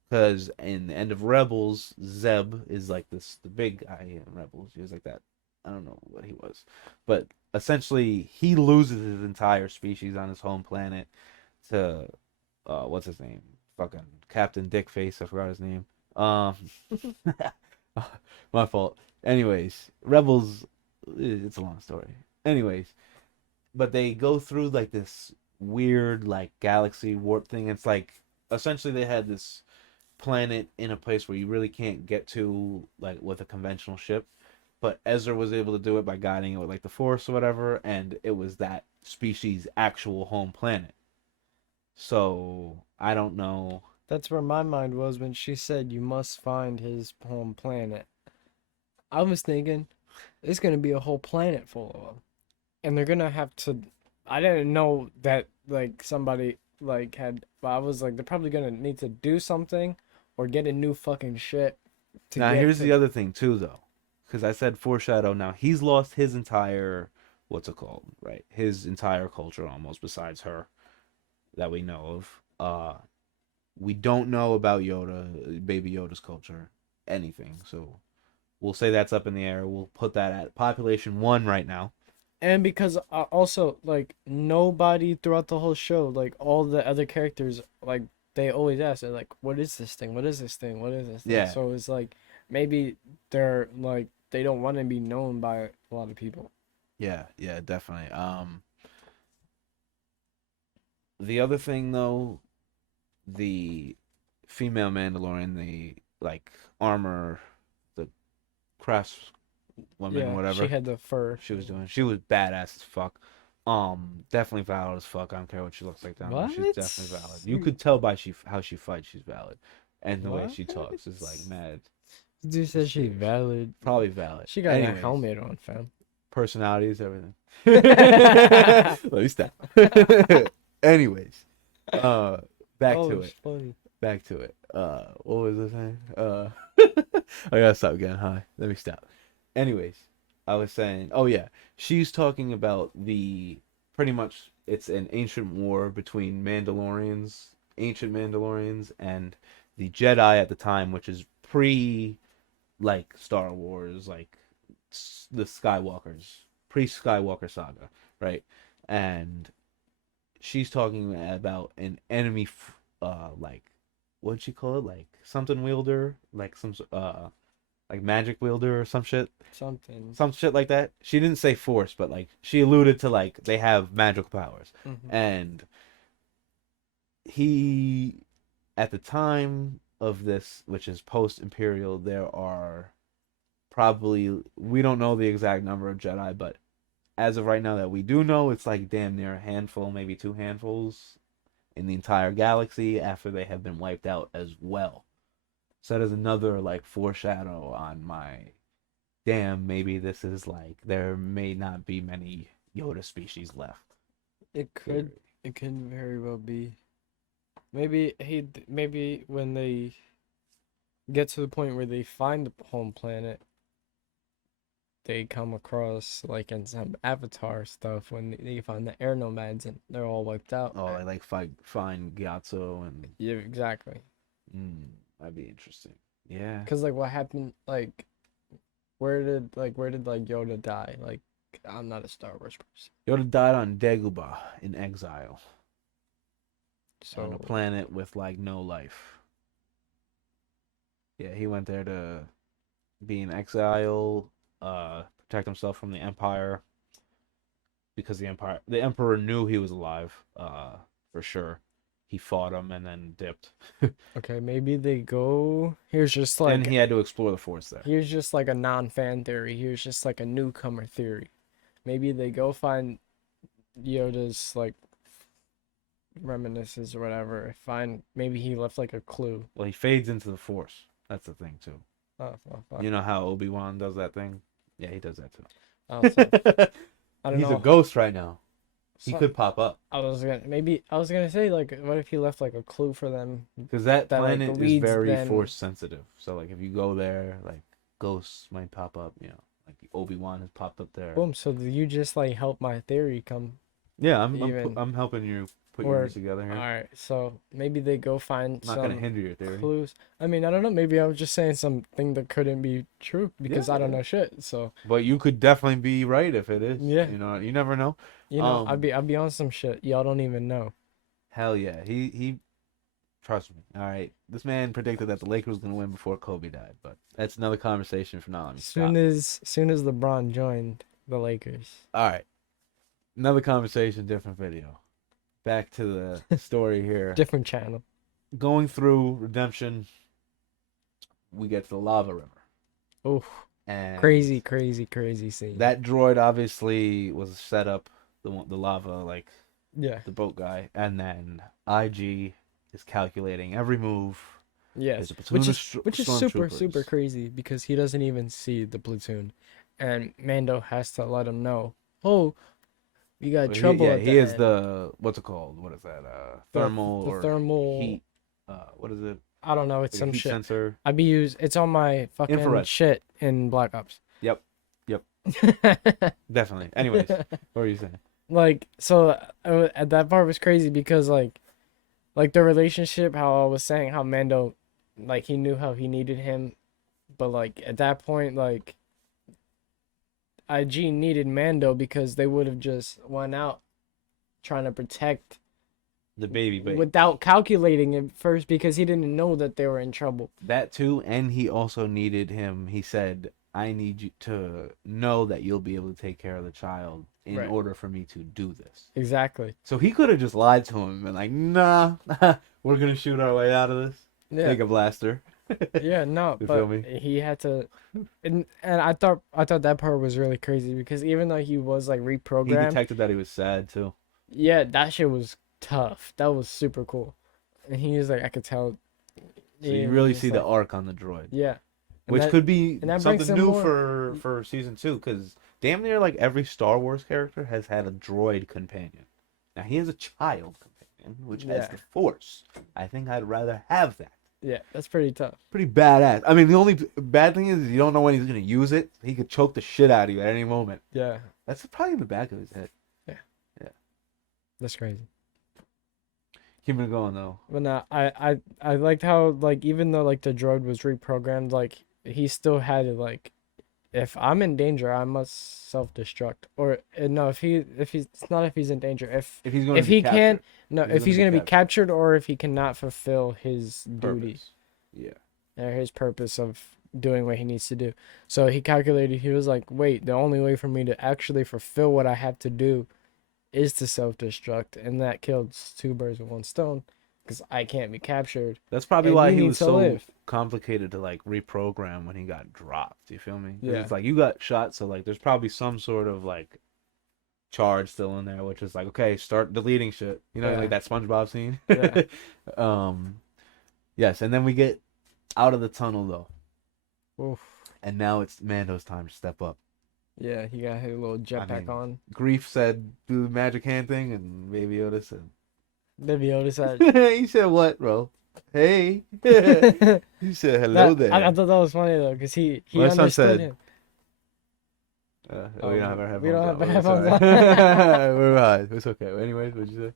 Because in the end of Rebels, Zeb is like the big guy in Rebels. He was like that. I don't know what he was, but essentially he loses his entire species on his home planet to what's his name? Fucking Captain Dickface. I forgot his name. Um, my fault. Anyways, Rebels. It's a long story. Anyways, but they go through like this weird like galaxy warp thing. It's like essentially they had this planet in a place where you really can't get to like with a conventional ship. But Ezra was able to do it by guiding it with like the Force or whatever, and it was that species' actual home planet. So I don't know. That's where my mind was when she said you must find his home planet. I was thinking there's gonna be a whole planet full of them, and they're gonna have to. I didn't know that like somebody like had. But I was like, they're probably gonna need to do something or get a new fucking ship to Now get here's the to. other thing too, though, because I said foreshadow. Now he's lost his entire what's it called, right? His entire culture almost, besides her that we know of. We don't know about Yoda, Baby Yoda's culture, anything. So we'll say that's up in the air. We'll put that at population 1 right now. And because also like nobody throughout the whole show, like all the other characters, like they always ask, they're like, "What is this thing? What is this thing? What is this thing?" Yeah, So it's like maybe they're like they don't want to be known by a lot of people. yeah, definitely. The other thing though, the female Mandalorian, the like armor, the crafts woman, Yeah, she whatever had the fur. she was doing, she was badass as fuck. Definitely valid as fuck. I don't care what she looks like down there. What? She's definitely valid. You could tell by how she fights, she's valid, and the way What? she talks is like mad. Dude says she's Serious. valid. Probably valid. She got a Anyways, helmet on, fam. personalities, everything. Let me stop. Anyways, uh, back Oh, to it's it. funny. Back to it. What was I saying? I gotta stop getting high. Let me stop. Anyways, I was saying, oh yeah, she's talking about the pretty much it's an ancient war between ancient Mandalorians, and the Jedi at the time, which is pre like Star Wars, like the Skywalkers, pre Skywalker saga, right? And she's talking about an enemy, like what'd she call it? Like something wielder, like like magic wielder or Something. some shit like that. She didn't say force, but like she alluded to like they have magical powers, Hmm. and he at the time of this, which is post Imperial, there are probably we don't know the exact number of Jedi, but as of right now that we do know, it's like damn near a handful, maybe two handfuls in the entire galaxy after they have been wiped out as well. So that is another like foreshadow on my damn, maybe this is like there may not be many Yoda species left. It could. Theory. It could very well be. Maybe when they get to the point where they find the home planet, they come across like in some Avatar stuff when they find the air nomads and they're all wiped out. Oh, I like find Gyatso and Yeah, exactly. that'd be interesting. Yeah. Cause like what happened? Like where did like Yoda die? Like I'm not a Star Wars person, Yoda died on Dagobah in exile on a so planet with like no life. Yeah, he went there to be in exile, protect himself from the Empire because the Emperor knew he was alive, for sure. He fought him and then dipped. okay. Maybe they go. Then he had to explore the Force there. Here's just like a non-fan theory. Here's just like a newcomer theory. Maybe they go find Yoda's like reminiscences or whatever. Find maybe he left like a clue. Well, he fades into the Force. That's the thing too. Oh, oh fuck. You know how Obi-Wan does that thing? Yeah, he does that Oh, so too. I don't He's a know. ghost right now. He So could pop up I was gonna say like what if he left like a clue for them because that that like planet is leads very them. Force sensitive. So like if you go there, like ghosts might pop up. You know, like Obi-Wan has popped up there. Boom. So you just like help my theory come Yeah, even. I'm helping you put your Or news together all here. right, so maybe they go find I'm not gonna some hinder your theory. clues. I mean, I don't know. Maybe I was just saying something that couldn't be true because Yeah, I don't yeah. know shit. So But you could definitely be right if it is. yeah, You never know. I'd Um, be on some shit y'all don't even know. hell yeah. He trust me. All right. This man predicted that the Lakers was gonna win before Kobe died, but that's another conversation for now. Let me stop. Soon as LeBron joined the Lakers, All right. Another conversation, different video. Back to the story here. different channel. Going through redemption, we get to the lava river. Oh, And crazy, crazy, crazy scene. that droid obviously was set up, the lava, like Yeah. the boat guy, and then IG is calculating every move. There's Yes, a platoon of which is super stormtroopers. crazy because he doesn't even see the platoon, and Mando has to let him know. Oh, we got trouble Yeah, at the he is end. the what's it called? What is that? Thermal The or thermal. heat? What is it? I don't know. It's Like a some heat shit. sensor? It's on my fucking Infrared. shit in Black Ops. Yep, yep, definitely. Anyways, what were you saying? Like so, at that part was crazy because like the relationship. How I was saying how Mando, like he knew how he needed him, but like at that point like IG needed Mando because they would have just went out trying to protect The baby, but without calculating it first because he didn't know that they were in trouble. that too, and he also needed him. He said, "I need you to know that you'll be able to take care of the child in Right. order for me to do this." Exactly. So he could have just lied to him and been like, "Nah, we're gonna shoot our way out of this. Yeah. Take a blaster." Yeah, no, You but feel me? he had to, and I thought that part was really crazy because even though he was like He reprogrammed, detected that he was sad too. yeah, that shit was tough. That was super cool, and he was like, I could tell. So you he really was see the like, arc on the droid, yeah, and which that could be and that brings something him new more. for season 2, because damn near like every Star Wars character has had a droid companion. Now he has a child companion, which has Yeah. the Force. I think I'd rather have that. Yeah, that's pretty tough. Pretty badass. I mean, the only bad thing is you don't know when he's gonna use it. He could choke the shit out of you at any moment. Yeah, That's probably in the back of his head. Yeah. Yeah. that's crazy. Keep it going though. But no, I liked how like even though like the droid was reprogrammed, like he still had to like if I'm in danger, I must self-destruct. Or no, if he's it's not if he's in danger. If he's going If to be he can't captured, no, He's if he's gonna gonna be be captured or if he cannot fulfill his duty purpose. Yeah. or his purpose of doing what he needs to do. So he calculated. He was like, wait, the only way for me to actually fulfill what I have to do is to self-destruct, and that killed two birds with one stone because I can't be captured. That's probably And why you he need was to so live. complicated to like reprogram when he got dropped. You feel me? 'Cause Yeah. it's like you got shot, so like there's probably some sort of like charge still in there, which is like, okay, start deleting shit. You know, Yeah. like that SpongeBob scene. Yeah. Yes, and then we get out of the tunnel though, Oof. and now it's Mando's time to step up. Yeah, he got his little jetpack mean, on. Grief said, "Do the magic hand thing," and Baby Yoda said, Baby Yoda said. "He said what, bro? Hey." that, He said, "Hello there." I thought that was funny though, because he My son understood said, him. we don't have our headphones. We don't have on. our headphones Sorry. on. We're behind. It's okay. Anyways, what'd you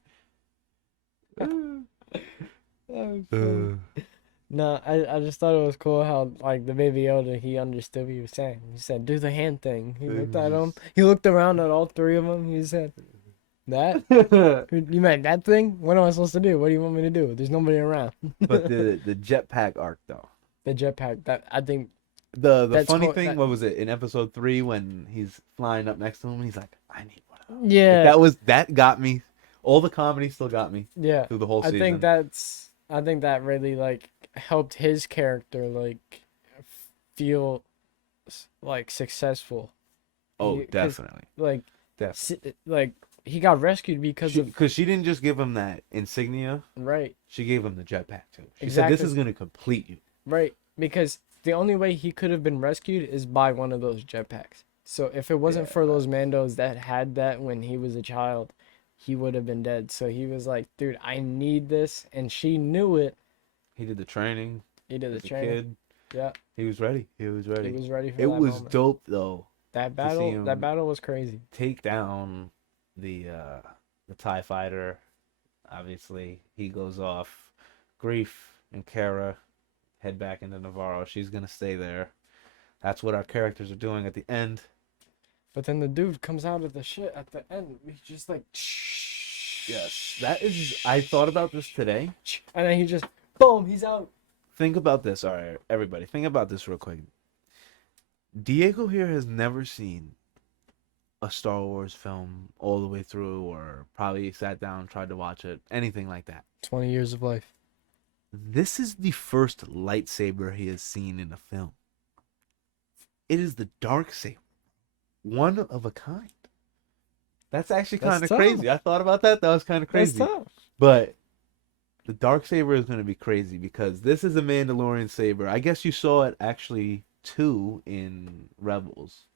Oh, say? no, I just thought it was cool how like the Baby Yoda he understood what he was saying. He said, "Do the hand thing." He looked at him. He looked around at all three of them. He said, "That? You meant that thing? What am I supposed to do? What do you want me to do? There's nobody around." But the jetpack arc though. The jetpack. That I think. The That's funny what- thing, that- what was it in episode 3 when he's flying up next to him and he's like, "I need one of those." Yeah. Like, that got me. All the comedy still got me Yeah. through the whole season. I think that really like helped his character like feel like successful. Oh, 'Cause, definitely, Like definitely. like he got rescued because of Because she didn't just give him that insignia; right, she gave him the jetpack too. She said, Exactly. "This is gonna complete you." right, because the only way he could have been rescued is by one of those jetpacks. So if it wasn't for those Mandos that had that when he was a child, he would have been dead. So he was like, dude, I need this, and she knew it. He did the training. He did the As a training. kid, Yeah, he was ready. He was ready. he was ready for It that was moment. dope though. That to see battle was crazy. Take down the TIE fighter. obviously he goes off. Grief and Kara head back into Navarro. She's gonna stay there. That's what our characters are doing at the end. But then the dude comes out of the shit at the end. He's just like, Yes, that is. I thought about this today. and then he just, boom, he's out. Think about this. All right, everybody, think about this real quick. Diego here has never seen a Star Wars film all the way through, or probably sat down, tried to watch it, anything like that. 20 years of life. This is the first lightsaber he has seen in a film. It is the dark saber, one of a kind. That's actually That's kind of tough. crazy. I thought about that. That was kind of That's crazy. tough. But the dark saber is going to be crazy because this is a Mandalorian saber. I guess you saw it actually too in Rebels.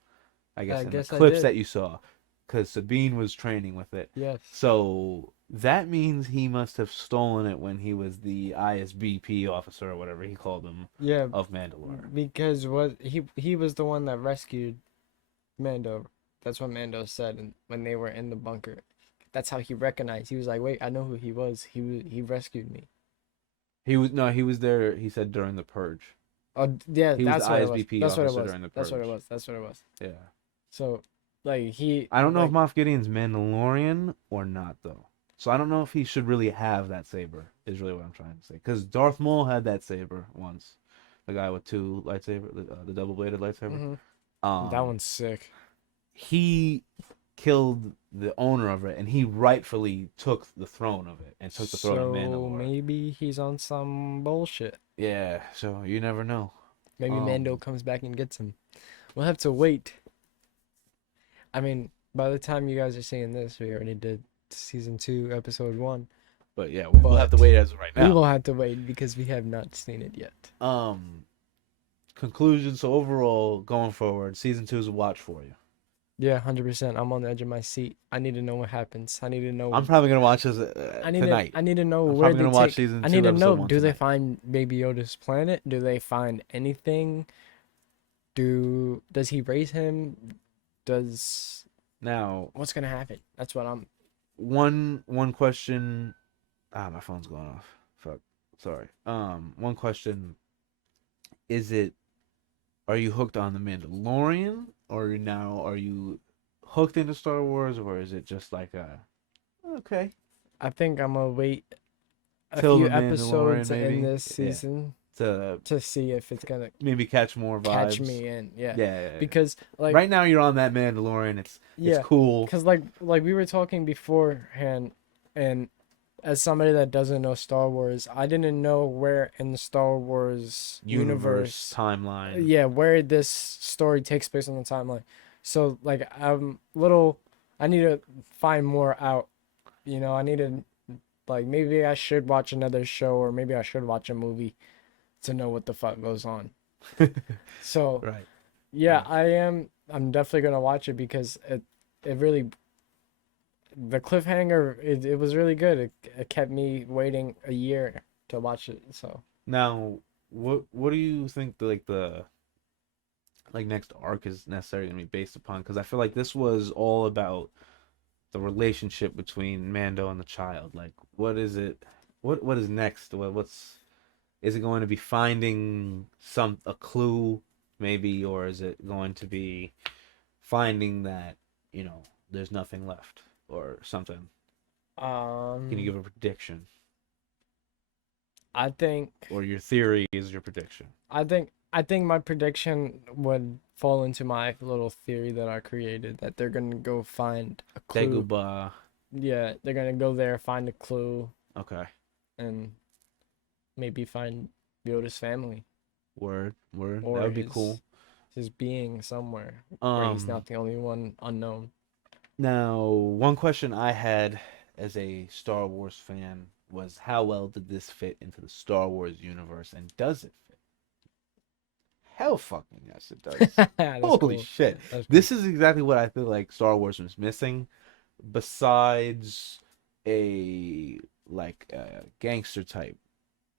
I guess in the I clips did. that you saw, because Sabine was training with it. Yes. So that means he must have stolen it when he was the ISBP officer or whatever he called him Yeah, of Mandalore. because what he was the one that rescued Mando. That's what Mando said, and when they were in the bunker, that's how he recognized. He was like, "Wait, I know who he was. He rescued me." He was there. He said during the purge. Oh yeah, He was that's the what ISBP it was. That's what it officer was. during the That's what it purge. was. That's what it was. Yeah. So, like he. I don't know like, if Moff Gideon's Mandalorian or not though. So I don't know if he should really have that saber. Is really what I'm trying to say. Because Darth Maul had that saber once, the guy with two lightsaber, the double bladed lightsaber. that one's sick. He killed the owner of it, and he rightfully took the throne of it and took the throne of So Mandalore. maybe he's on some bullshit. Yeah. So you never know. Maybe Mando comes back and gets him. We'll have to wait. I mean, by the time you guys are seeing this, we already did season 2, episode 1. But yeah, we'll have to wait as of right now. We will have to wait because we have not seen it yet. Conclusion. So overall, going forward, season 2 is a watch for you. Yeah, 100%. I'm on the edge of my seat. I need to know what happens. I need to know. I'm probably gonna watch this tonight. I need to know I'm where probably they gonna watch take. season I 2, need to episode know. 1 Do they tonight. find Baby Yoda's planet? Do they find anything? Does he raise him? Now, What's gonna happen? That's what I'm. one question. My phone's going off. Fuck. Sorry. One question. Are you hooked on the Mandalorian, or are you hooked into Star Wars, or is it just like okay I think I'm gonna wait a till few the episodes Mandalorian maybe in this season to to see if it's gonna maybe catch more vibes? catch me in. Yeah. Yeah. Because like right now you're on that Mandalorian. It's cool. Because like we were talking beforehand, and as somebody that doesn't know Star Wars, I didn't know where in the Star Wars universe, timeline. yeah, where this story takes place on the timeline. So like I need to find more out. You know, I need to like maybe I should watch another show or maybe I should watch a movie to know what the fuck goes on. So Right. yeah, I'm definitely gonna watch it because it really the cliffhanger it was really good. It kept me waiting a year to watch it. So Now, what do you think the next arc is necessarily going to be based upon? Because I feel like this was all about the relationship between Mando and the child. Like, what is it? What is next? Is it going to be finding a clue maybe, or is it going to be finding that there's nothing left or something? Can you give a prediction? I think Or your theory is your prediction? I think my prediction would fall into my little theory that I created that they're gonna go find a clue. Dagobah. Yeah, they're gonna go there, find a clue, Okay. and maybe find Yoda's family Word. That or would be cool. his being somewhere where he's not the only one unknown. Now, one question I had as a Star Wars fan was how well did this fit into the Star Wars universe, and does it fit? Hell fucking yes, it does. That's Holy cool. shit. That's This is exactly what I feel like Star Wars was missing, besides a gangster type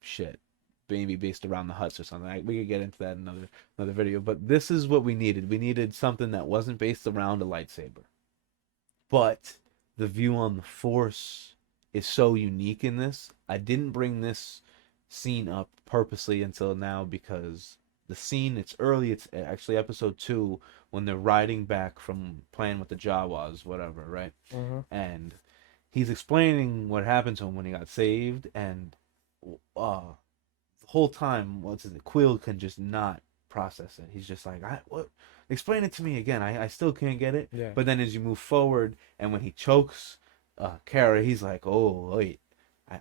shit, maybe based around the huts or something. We could get into that in another video, but this is what we needed. We needed something that wasn't based around a lightsaber, but the view on the Force is so unique in this. I didn't bring this scene up purposely until now because the scene, it's early, it's actually episode 2 when they're riding back from playing with the Jawas, whatever, right? Mm-hmm. And he's explaining what happened to him when he got saved, and the whole time, what's it, Quill can just not process it. He's just like, what? Explain it to me again. I still can't get it. Yeah. But then as you move forward, and when he chokes Kara, he's like, oh wait,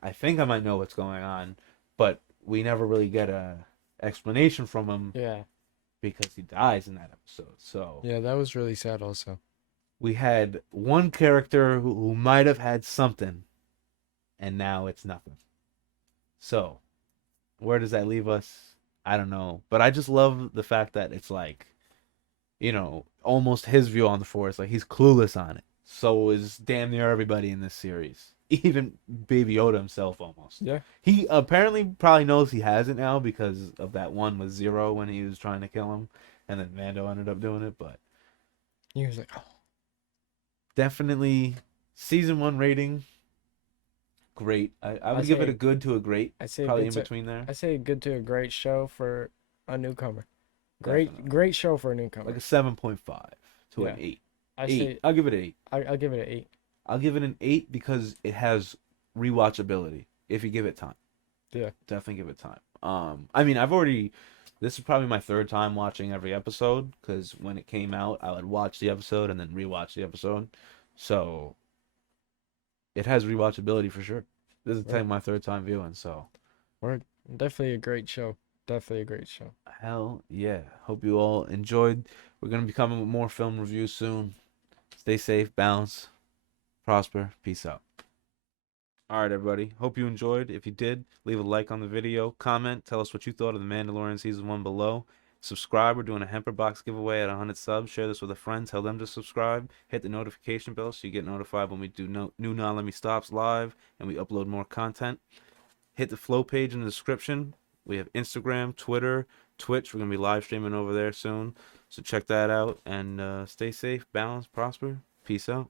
I think I might know what's going on, but we never really get a explanation from him Yeah. because he dies in that episode. So Yeah, that was really sad also. we had one character who might have had something, and now it's nothing. So where does that leave us? I don't know. But I just love the fact that it's like, almost his view on the Force. Like, he's clueless on it. So is damn near everybody in this series. Even Baby Yoda himself almost. Yeah. He apparently probably knows he has it now because of that one with Zero when he was trying to kill him. And then Mando ended up doing it. But He was like, oh. definitely season 1 rating. Great. I would give it a good to a great. I say Probably good in to, between there. I say good to a great show for a newcomer. Definitely. Great show for a newcomer. Like a 7.5 to Yeah. an 8. I 8. say I'll give it an 8. I'll give it an 8. I'll give it an 8 because it has rewatchability if you give it time. Yeah. Definitely give it time. I mean, this is probably my third time watching every episode because when it came out, I would watch the episode and then rewatch the episode. So it has rewatchability for sure. This is Right. my third time viewing, so We're definitely a great show. Definitely a great show. hell yeah. Hope you all enjoyed. We're gonna be coming with more film reviews soon. Stay safe, balance, prosper, peace out. All right, everybody. Hope you enjoyed. If you did, leave a like on the video, comment, tell us what you thought of the Mandalorian season 1 below. Subscribe. We're doing a Hemper Box giveaway at 100 subs. Share this with a friend. Tell them to subscribe. Hit the notification bell so you get notified when we do new Non-Let Me Stops live and we upload more content. Hit the flow page in the description. We have Instagram, Twitter, Twitch. We're going to be live streaming over there soon. So check that out and stay safe, balance, prosper. Peace out.